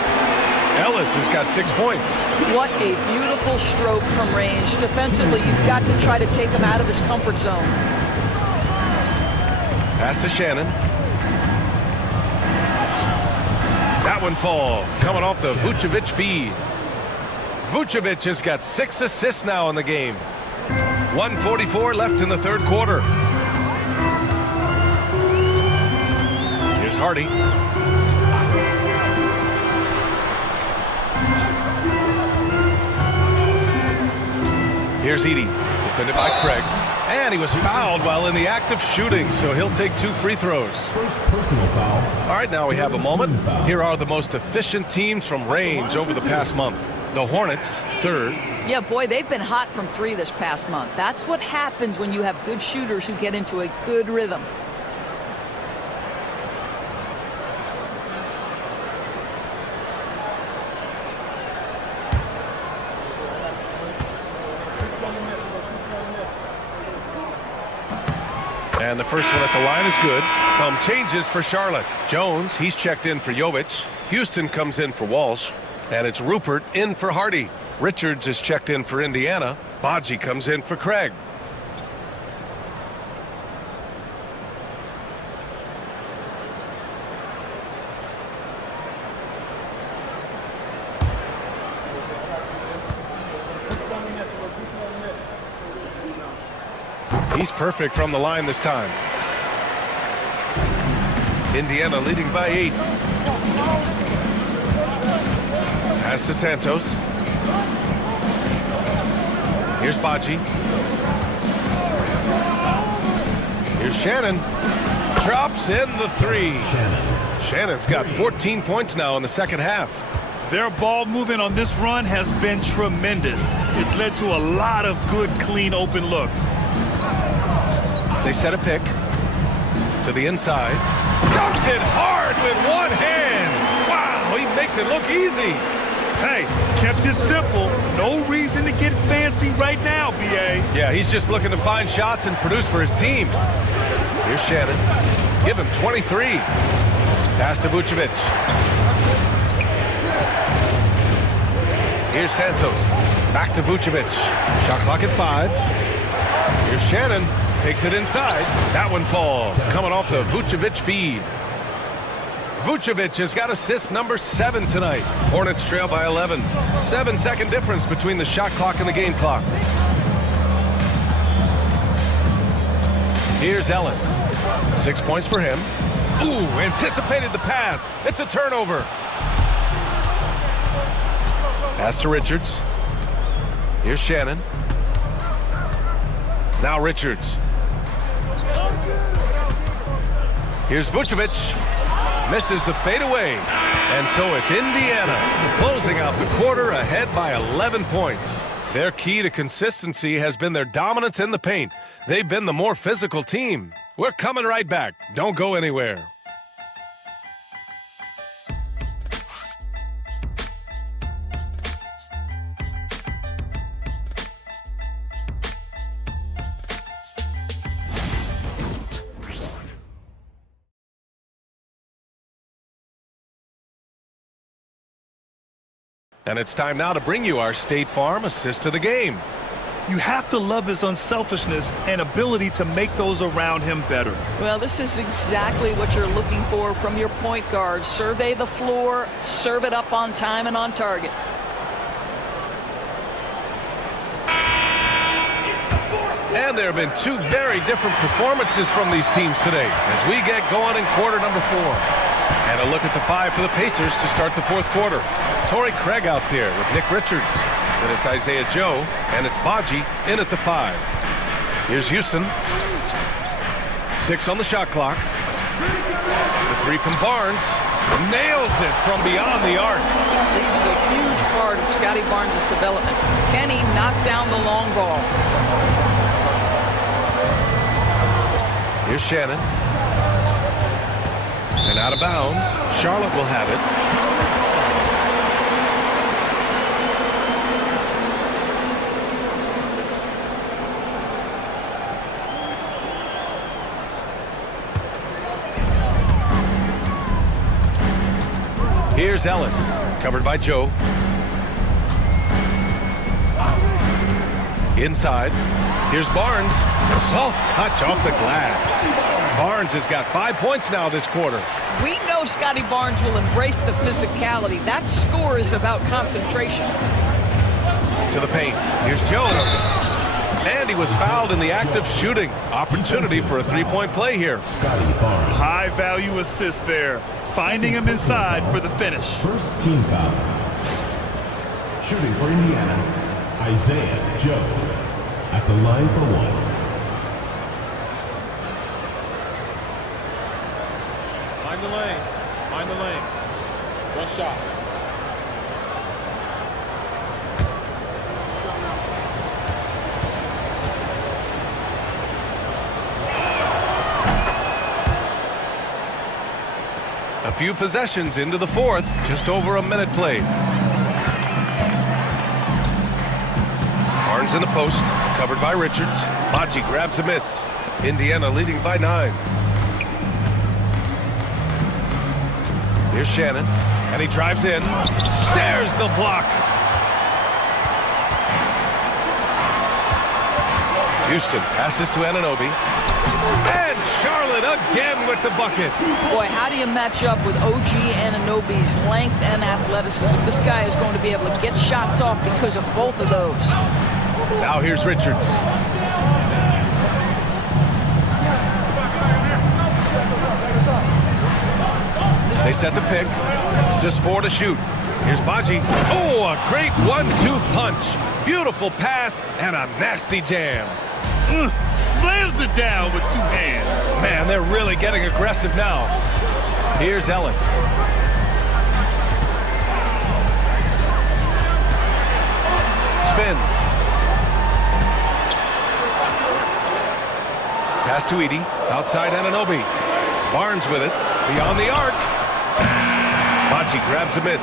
Ellis has got 6 points. What a beautiful stroke from range. Defensively, you've got to try to take him out of his comfort zone. Pass to Shannon. That one falls. Coming off the Vucevic feed. Vucevic has got 6 assists now in the game. 1:44 left in the third quarter. Here's Hardy. Here's Edey, defended by Craig. And he was fouled while in the act of shooting, so he'll take 2 free throws. First personal foul. All right, now we have a moment. Here are the most efficient teams from range over the past month. The Hornets, third. Yeah, boy, they've been hot from 3 this past month. That's what happens when you have good shooters who get into a good rhythm. And the first one at the line is good. Some changes for Charlotte. Jones, he's checked in for Jovic. Houston comes in for Walsh. And it's Rupert in for Hardy. Richards is checked in for Indiana. Badji comes in for Craig. He's perfect from the line this time. Indiana leading by 8. Pass to Santos. Here's Badji. Here's Shannon. Drops in the 3. Shannon's got 14 points now in the second half. Their ball movement on this run has been tremendous. It's led to a lot of good, clean, open looks. They set a pick to the inside. Dunks it hard with one hand. Wow, he makes it look easy. Hey, kept it simple. No reason to get fancy right now, B.A. Yeah, he's just looking to find shots and produce for his team. Here's Shannon. Give him 23. Pass to Vucevic. Here's Santos. Back to Vucevic. Shot clock at 5. Here's Shannon. Takes it inside. That one falls. Coming off the Vucevic feed. Vucevic has got assist number 7 tonight. Hornets trail by 11. 7-second difference between the shot clock and the game clock. Here's Ellis. 6 points for him. Ooh, anticipated the pass. It's a turnover. Pass to Richards. Here's Shannon. Now Richards. Here's Vucevic. Misses the fadeaway. And so it's Indiana closing out the quarter ahead by 11 points. Their key to consistency has been their dominance in the paint. They've been the more physical team. We're coming right back. Don't go anywhere. And it's time now to bring you our State Farm assist of the game. You have to love his unselfishness and ability to make those around him better. Well, this is exactly what you're looking for from your point guard. Survey the floor, serve it up on time and on target. And there have been 2 very different performances from these teams today as we get going in quarter number 4. And a look at the 5 for the Pacers to start the fourth quarter. Torrey Craig out there with Nick Richards. Then it's Isaiah Joe, and it's Badji in at the 5. Here's Houston. 6 on the shot clock. The 3 from Barnes. Nails it from beyond the arc. This is a huge part of Scotty Barnes' development. Can he knock down the long ball? Here's Shannon. And out of bounds. Charlotte will have it. Here's Ellis, covered by Joe. Inside. Here's Barnes. Soft touch off the glass. Barnes has got 5 points now this quarter. We know Scotty Barnes will embrace the physicality. That score is about concentration. To the paint. Here's Joe. And he was fouled in the act of shooting. Opportunity for a three-point play here. High value assist there. Finding him inside for the finish. First team foul. Shooting for Indiana, Isaiah Joe. At the line for one. Mind the lanes. Mind the lanes. One shot. A few possessions into the fourth, just over a minute played. Barnes in the post, covered by Richards. Bachi grabs a miss. Indiana leading by 9. Here's Shannon, and he drives in. There's the block. Houston passes to Anunoby. And Charlotte again with the bucket. Boy, how do you match up with OG Anunoby's length and athleticism? This guy is going to be able to get shots off because of both of those. Now here's Richards. They set the pick. Just 4 to shoot. Here's Bachi. Oh, a great 1-2 punch. Beautiful pass and a nasty jam. Slams it down with 2 hands. Man, they're really getting aggressive now. Here's Ellis. Spins. Pass to Edey. Outside Anunoby. Barnes with it. Beyond the arc. Bachi grabs a miss.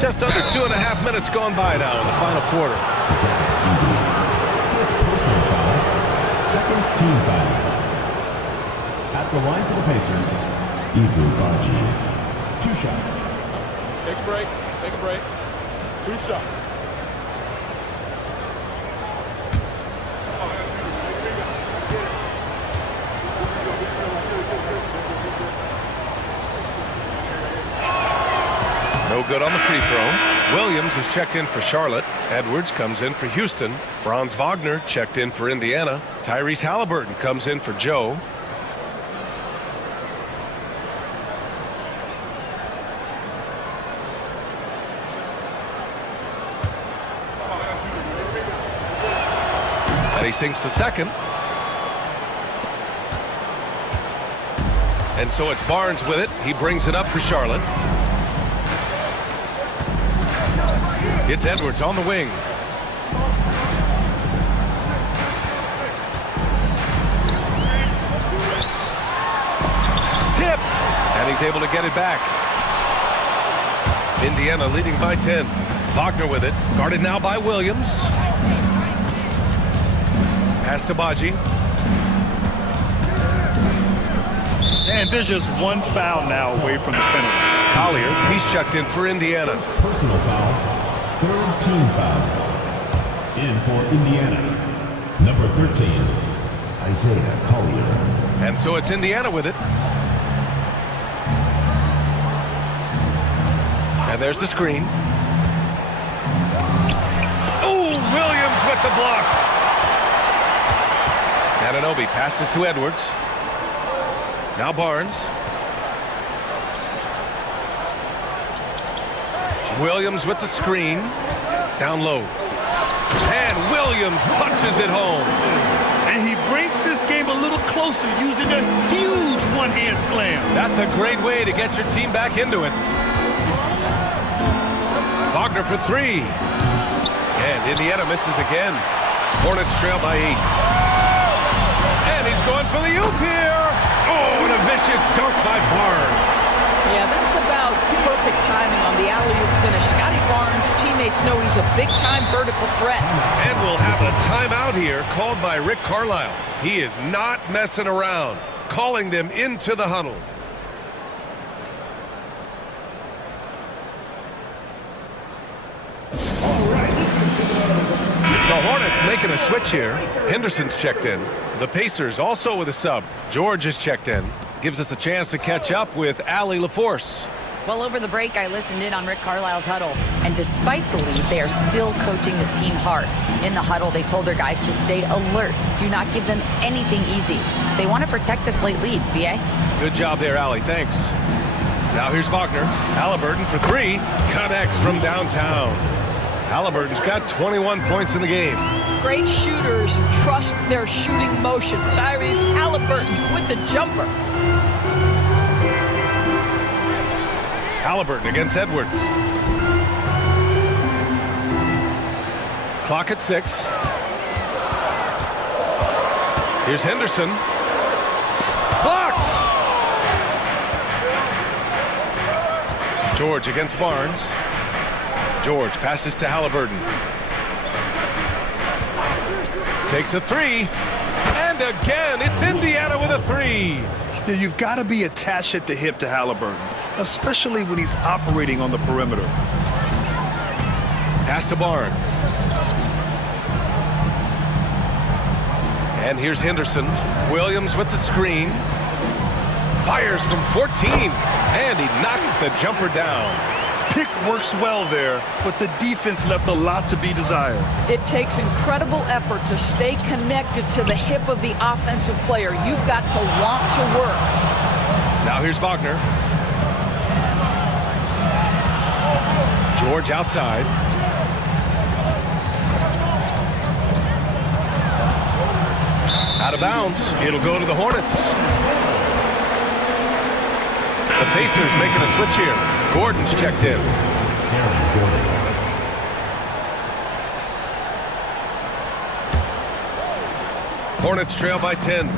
Just under 2.5 minutes gone by now in the final quarter. Personal foul. Second team foul. At the line for the Pacers, Ibu Bachi. 2 shots. Take a break. Take a break. 2 shots. No good on the free throw. Williams is checked in for Charlotte. Edwards comes in for Houston. Franz Wagner checked in for Indiana. Tyrese Halliburton comes in for Joe. And he sinks the second. And so it's Barnes with it. He brings it up for Charlotte. It's Edwards on the wing. Tipped. And he's able to get it back. Indiana leading by 10. Wagner with it. Guarded now by Williams. Pass to Bachi. And there's just 1 foul now away from the penalty. Collier, he's checked in for Indiana. Personal foul. Third team foul. In for Indiana. Number 13, Isaiah Collier. And so it's Indiana with it. And there's the screen. Oh, Williams with the block. Anunoby passes to Edwards. Now Barnes. Williams with the screen. Down low. And Williams punches it home. And he breaks this game a little closer using a huge one-hand slam. That's a great way to get your team back into it. Wagner for three. And Indiana misses again. Hornets trail by 8. And he's going for the oop here. Oh, and a vicious dunk by Barnes. Yeah, that's about perfect timing on the alley-oop finish. Scotty Barnes' teammates know he's a big-time vertical threat. And we'll have a timeout here called by Rick Carlisle. He is not messing around, calling them into the huddle. The Hornets making a switch here. Henderson's checked in. The Pacers also with a sub. George is checked in. Gives us a chance to catch up with Allie LaForce. Well, over the break, I listened in on Rick Carlisle's huddle. And despite the lead, they are still coaching this team hard. In the huddle, they told their guys to stay alert. Do not give them anything easy. They want to protect this late lead, B.A. Good job there, Allie. Thanks. Now here's Wagner. Halliburton for three. Connects from downtown. Halliburton's got 21 points in the game. Great shooters trust their shooting motion. Tyrese Halliburton with the jumper. Halliburton against Edwards. Clock at 6. Here's Henderson. Blocked! George against Barnes. George passes to Halliburton. Takes a three. And again, it's Indiana with a three. Yeah, you've got to be attached at the hip to Halliburton, especially when he's operating on the perimeter. Pass to Barnes. And here's Henderson. Williams with the screen. Fires from 14. And he knocks the jumper down. Pick works well there, but the defense left a lot to be desired. It takes incredible effort to stay connected to the hip of the offensive player. You've got to want to work. Now here's Wagner. George outside. Out of bounds. It'll go to the Hornets. The Pacers making a switch here. Gordon's checked in. Hornets trail by 10.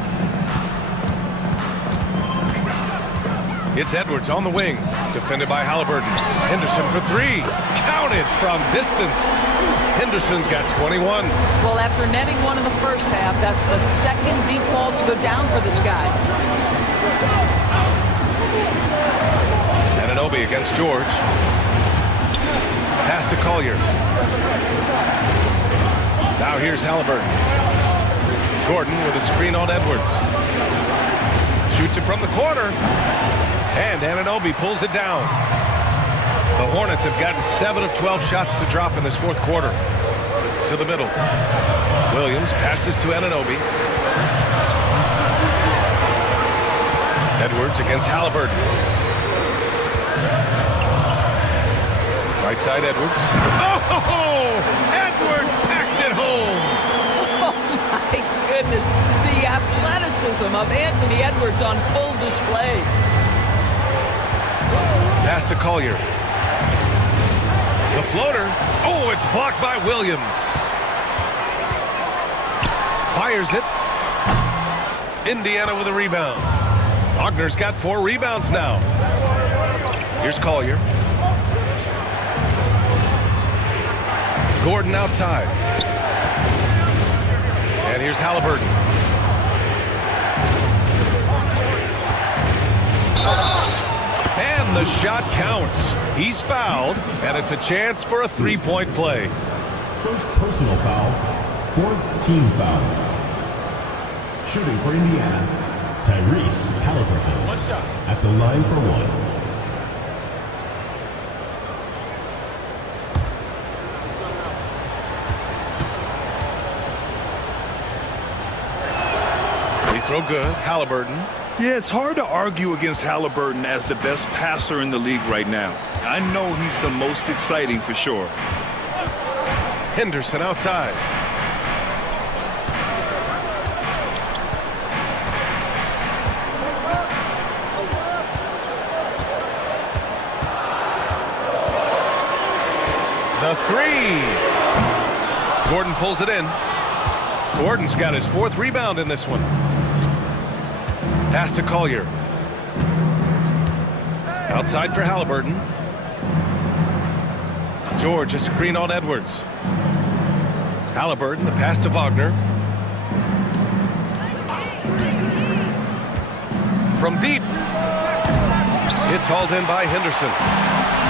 It's Edwards on the wing. Defended by Halliburton. Henderson for three. Counted from distance. Henderson's got 21. Well, after netting one in the first half, that's the second deep ball to go down for this guy. Anunoby against George. Pass to Collier. Now here's Halliburton. Gordon with a screen on Edwards. Shoots it from the corner. And Anunoby pulls it down. The Hornets have gotten 7 of 12 shots to drop in this fourth quarter. To the middle. Williams passes to Anunoby. Edwards against Halliburton. Right side, Edwards. Oh! Edwards packs it home! Oh, my goodness. The athleticism of Anthony Edwards on full display. Pass to Collier. The floater. Oh, it's blocked by Williams. Fires it. Indiana with a rebound. Wagner's got 4 rebounds now. Here's Collier. Gordon outside. And here's Halliburton. And the shot counts. He's fouled, and it's a chance for a three-point play. First personal foul, fourth team foul. Shooting for Indiana, Tyrese Halliburton. One shot. At the line for one. Free throw good. Halliburton. Yeah, it's hard to argue against Halliburton as the best passer in the league right now. I know he's the most exciting for sure. Henderson outside. The three. Gordon pulls it in. Gordon's got his 4th rebound in this one. Pass to Collier. Outside for Halliburton. George, a screen on Edwards. Halliburton, the pass to Wagner. From deep. It's hauled in by Henderson.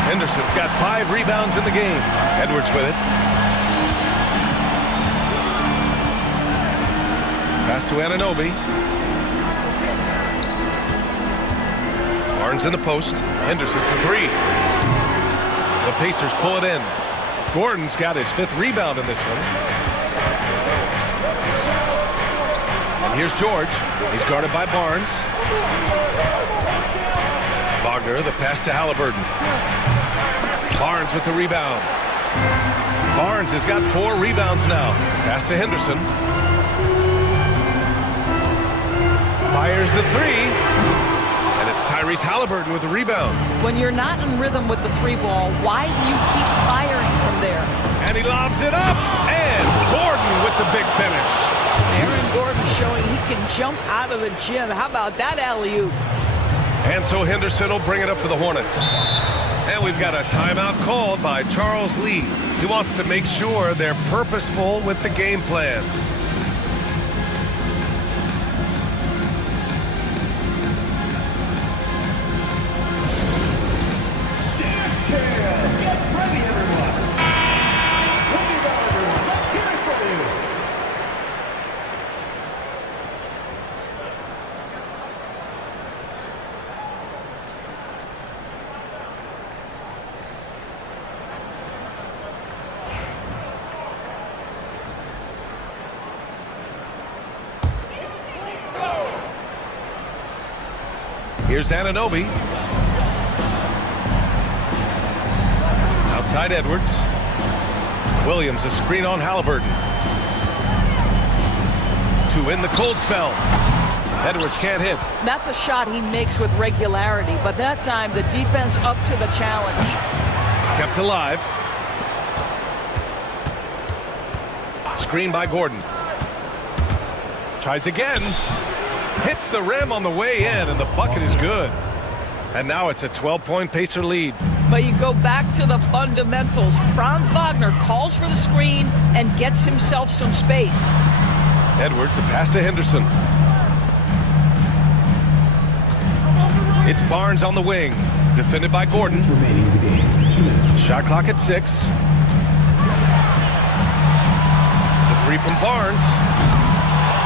Henderson's got 5 rebounds in the game. Edwards with it. Pass to Anunoby. Barnes in the post. Henderson for 3. The Pacers pull it in. Gordon's got his 5th rebound in this one. And here's George. He's guarded by Barnes. Wagner, the pass to Halliburton. Barnes with the rebound. Barnes has got 4 rebounds now. Pass to Henderson. Fires the 3. And it's Tyrese Halliburton with the rebound. When you're not in rhythm with the 3-ball, why do you keep firing from there? And he lobs it up. And Gordon with the big finish. Aaron Gordon showing he can jump out of the gym. How about that alley-oop? And so Henderson will bring it up for the Hornets. And we've got a timeout called by Charles Lee. He wants to make sure they're purposeful with the game plan. Here's Anunoby. Outside Edwards. Williams, a screen on Halliburton. To end the cold spell. Edwards can't hit. That's a shot he makes with regularity, but that time the defense up to the challenge. Kept alive. Screen by Gordon. Tries again. Hits the rim on the way in, and the bucket is good. And now it's a 12-point Pacer lead. But you go back to the fundamentals. Franz Wagner calls for the screen and gets himself some space. Edwards, the pass to Henderson. It's Barnes on the wing. Defended by Gordon. Shot clock at 6. The 3 from Barnes.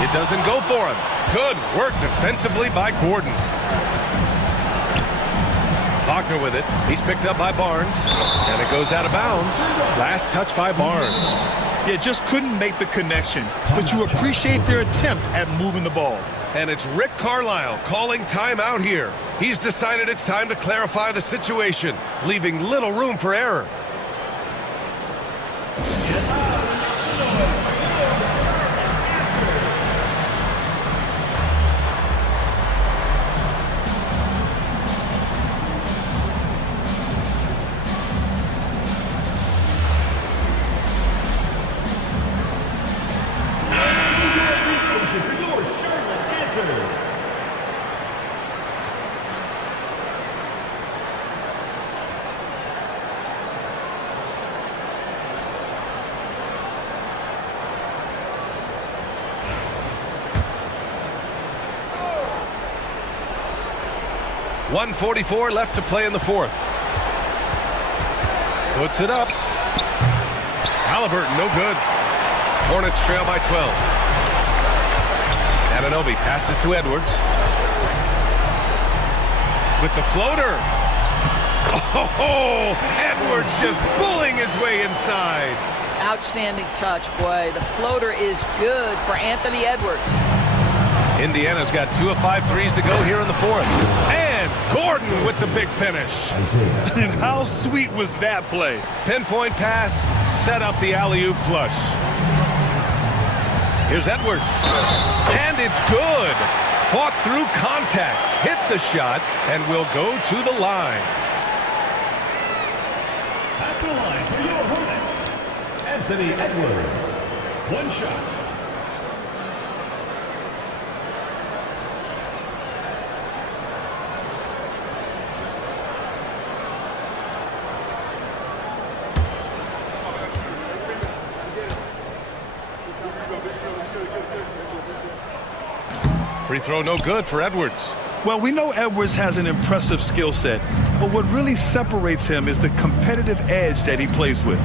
It doesn't go for him. Good work defensively by Gordon. Wagner with it. He's picked up by Barnes. And it goes out of bounds. Last touch by Barnes. Yeah, just couldn't make the connection. But you appreciate their attempt at moving the ball. And it's Rick Carlisle calling timeout here. He's decided it's time to clarify the situation, leaving little room for error. .144 left to play in the 4th. Puts it up. Halliburton, no good. Hornets trail by 12. Anunoby passes to Edwards. With the floater. Oh, Edwards just bullying his way inside. Outstanding touch, boy. The floater is good for Anthony Edwards. Indiana's got 2 of 5 threes to go here in the 4th. And Gordon with the big finish. And how sweet was that play? Pinpoint pass, set up the alley-oop flush. Here's Edwards. And it's good. Fought through contact, hit the shot, and will go to the line. At the line for your Hornets, Anthony Edwards. 1 shot. Free throw no good for Edwards. Well, we know Edwards has an impressive skill set, but what really separates him is the competitive edge that he plays with.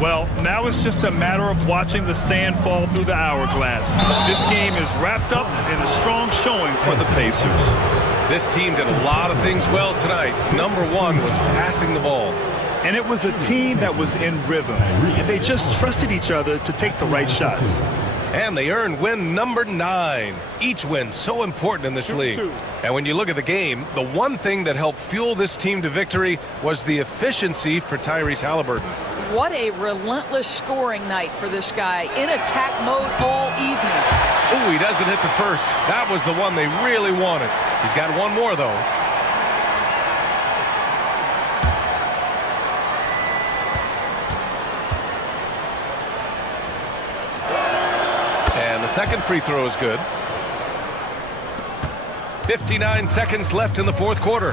Well, now it's just a matter of watching the sand fall through the hourglass. This game is wrapped up in a strong showing for the Pacers. This team did a lot of things well tonight. Number one was passing the ball. And it was a team that was in rhythm, and they just trusted each other to take the right shots. And they earned win number 9. Each win so important in this league. And when you look at the game, the one thing that helped fuel this team to victory was the efficiency for Tyrese Haliburton. What a relentless scoring night for this guy. In attack mode all evening. Oh, he doesn't hit the first. That was the one they really wanted. He's got one more, though. The second free throw is good. 59 seconds left in the fourth quarter.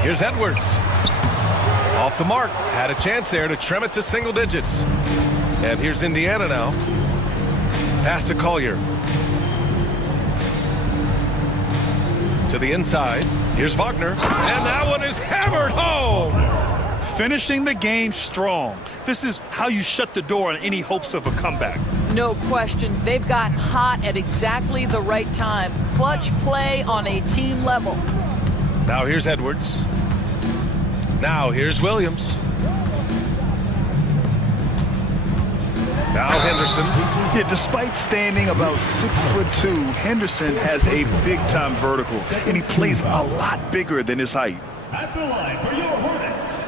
Here's Edwards. Off the mark. Had a chance there to trim it to single digits. And here's Indiana now. Pass to Collier. To the inside. Here's Wagner. And that one is hammered home. Finishing the game strong. This is how you shut the door on any hopes of a comeback. No question. They've gotten hot at exactly the right time. Clutch play on a team level. Now here's Edwards. Now here's Williams. Now Henderson. Yeah, despite standing about 6'2", Henderson has a big-time vertical, and he plays a lot bigger than his height. At the line for your Hornets,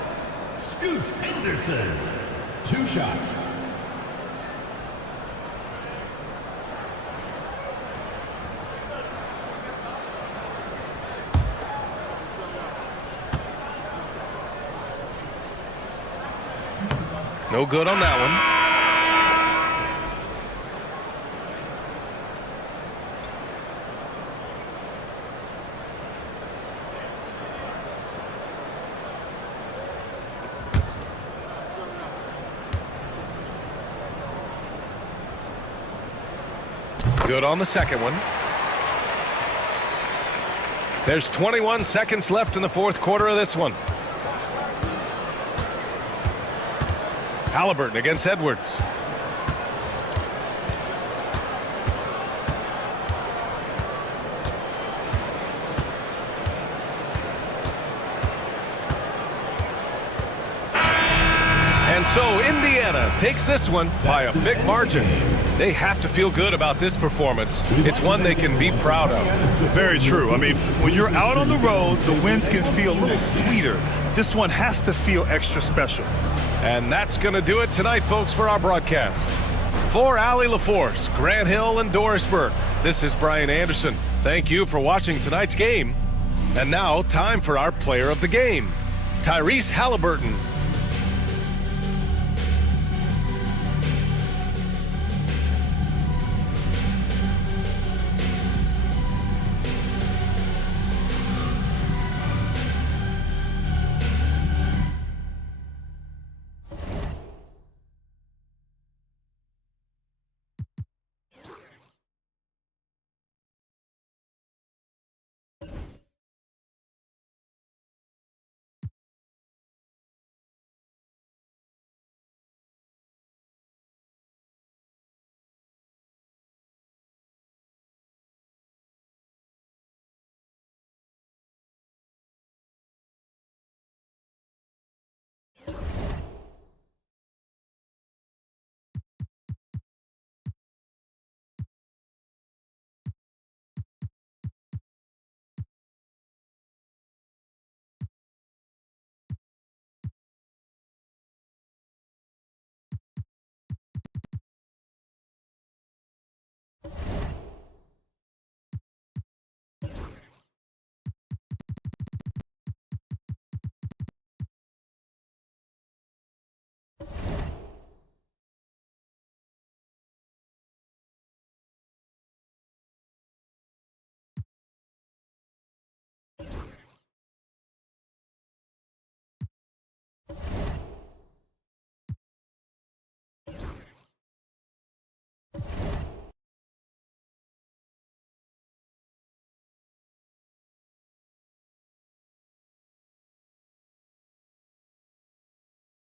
Scoot Henderson. 2 shots. No good on that one. Good on the second one. There's 21 seconds left in the fourth quarter of this one. Haliburton against Edwards. And so Indiana takes this one by a big margin. They have to feel good about this performance. It's one they can be proud of. Very true. I mean, when you're out on the road, the wins can feel a little sweeter. This one has to feel extra special. And that's going to do it tonight, folks, for our broadcast. For Allie LaForce, Grant Hill, and Doris Burke, this is Brian Anderson. Thank you for watching tonight's game. And now, time for our player of the game, Tyrese Haliburton.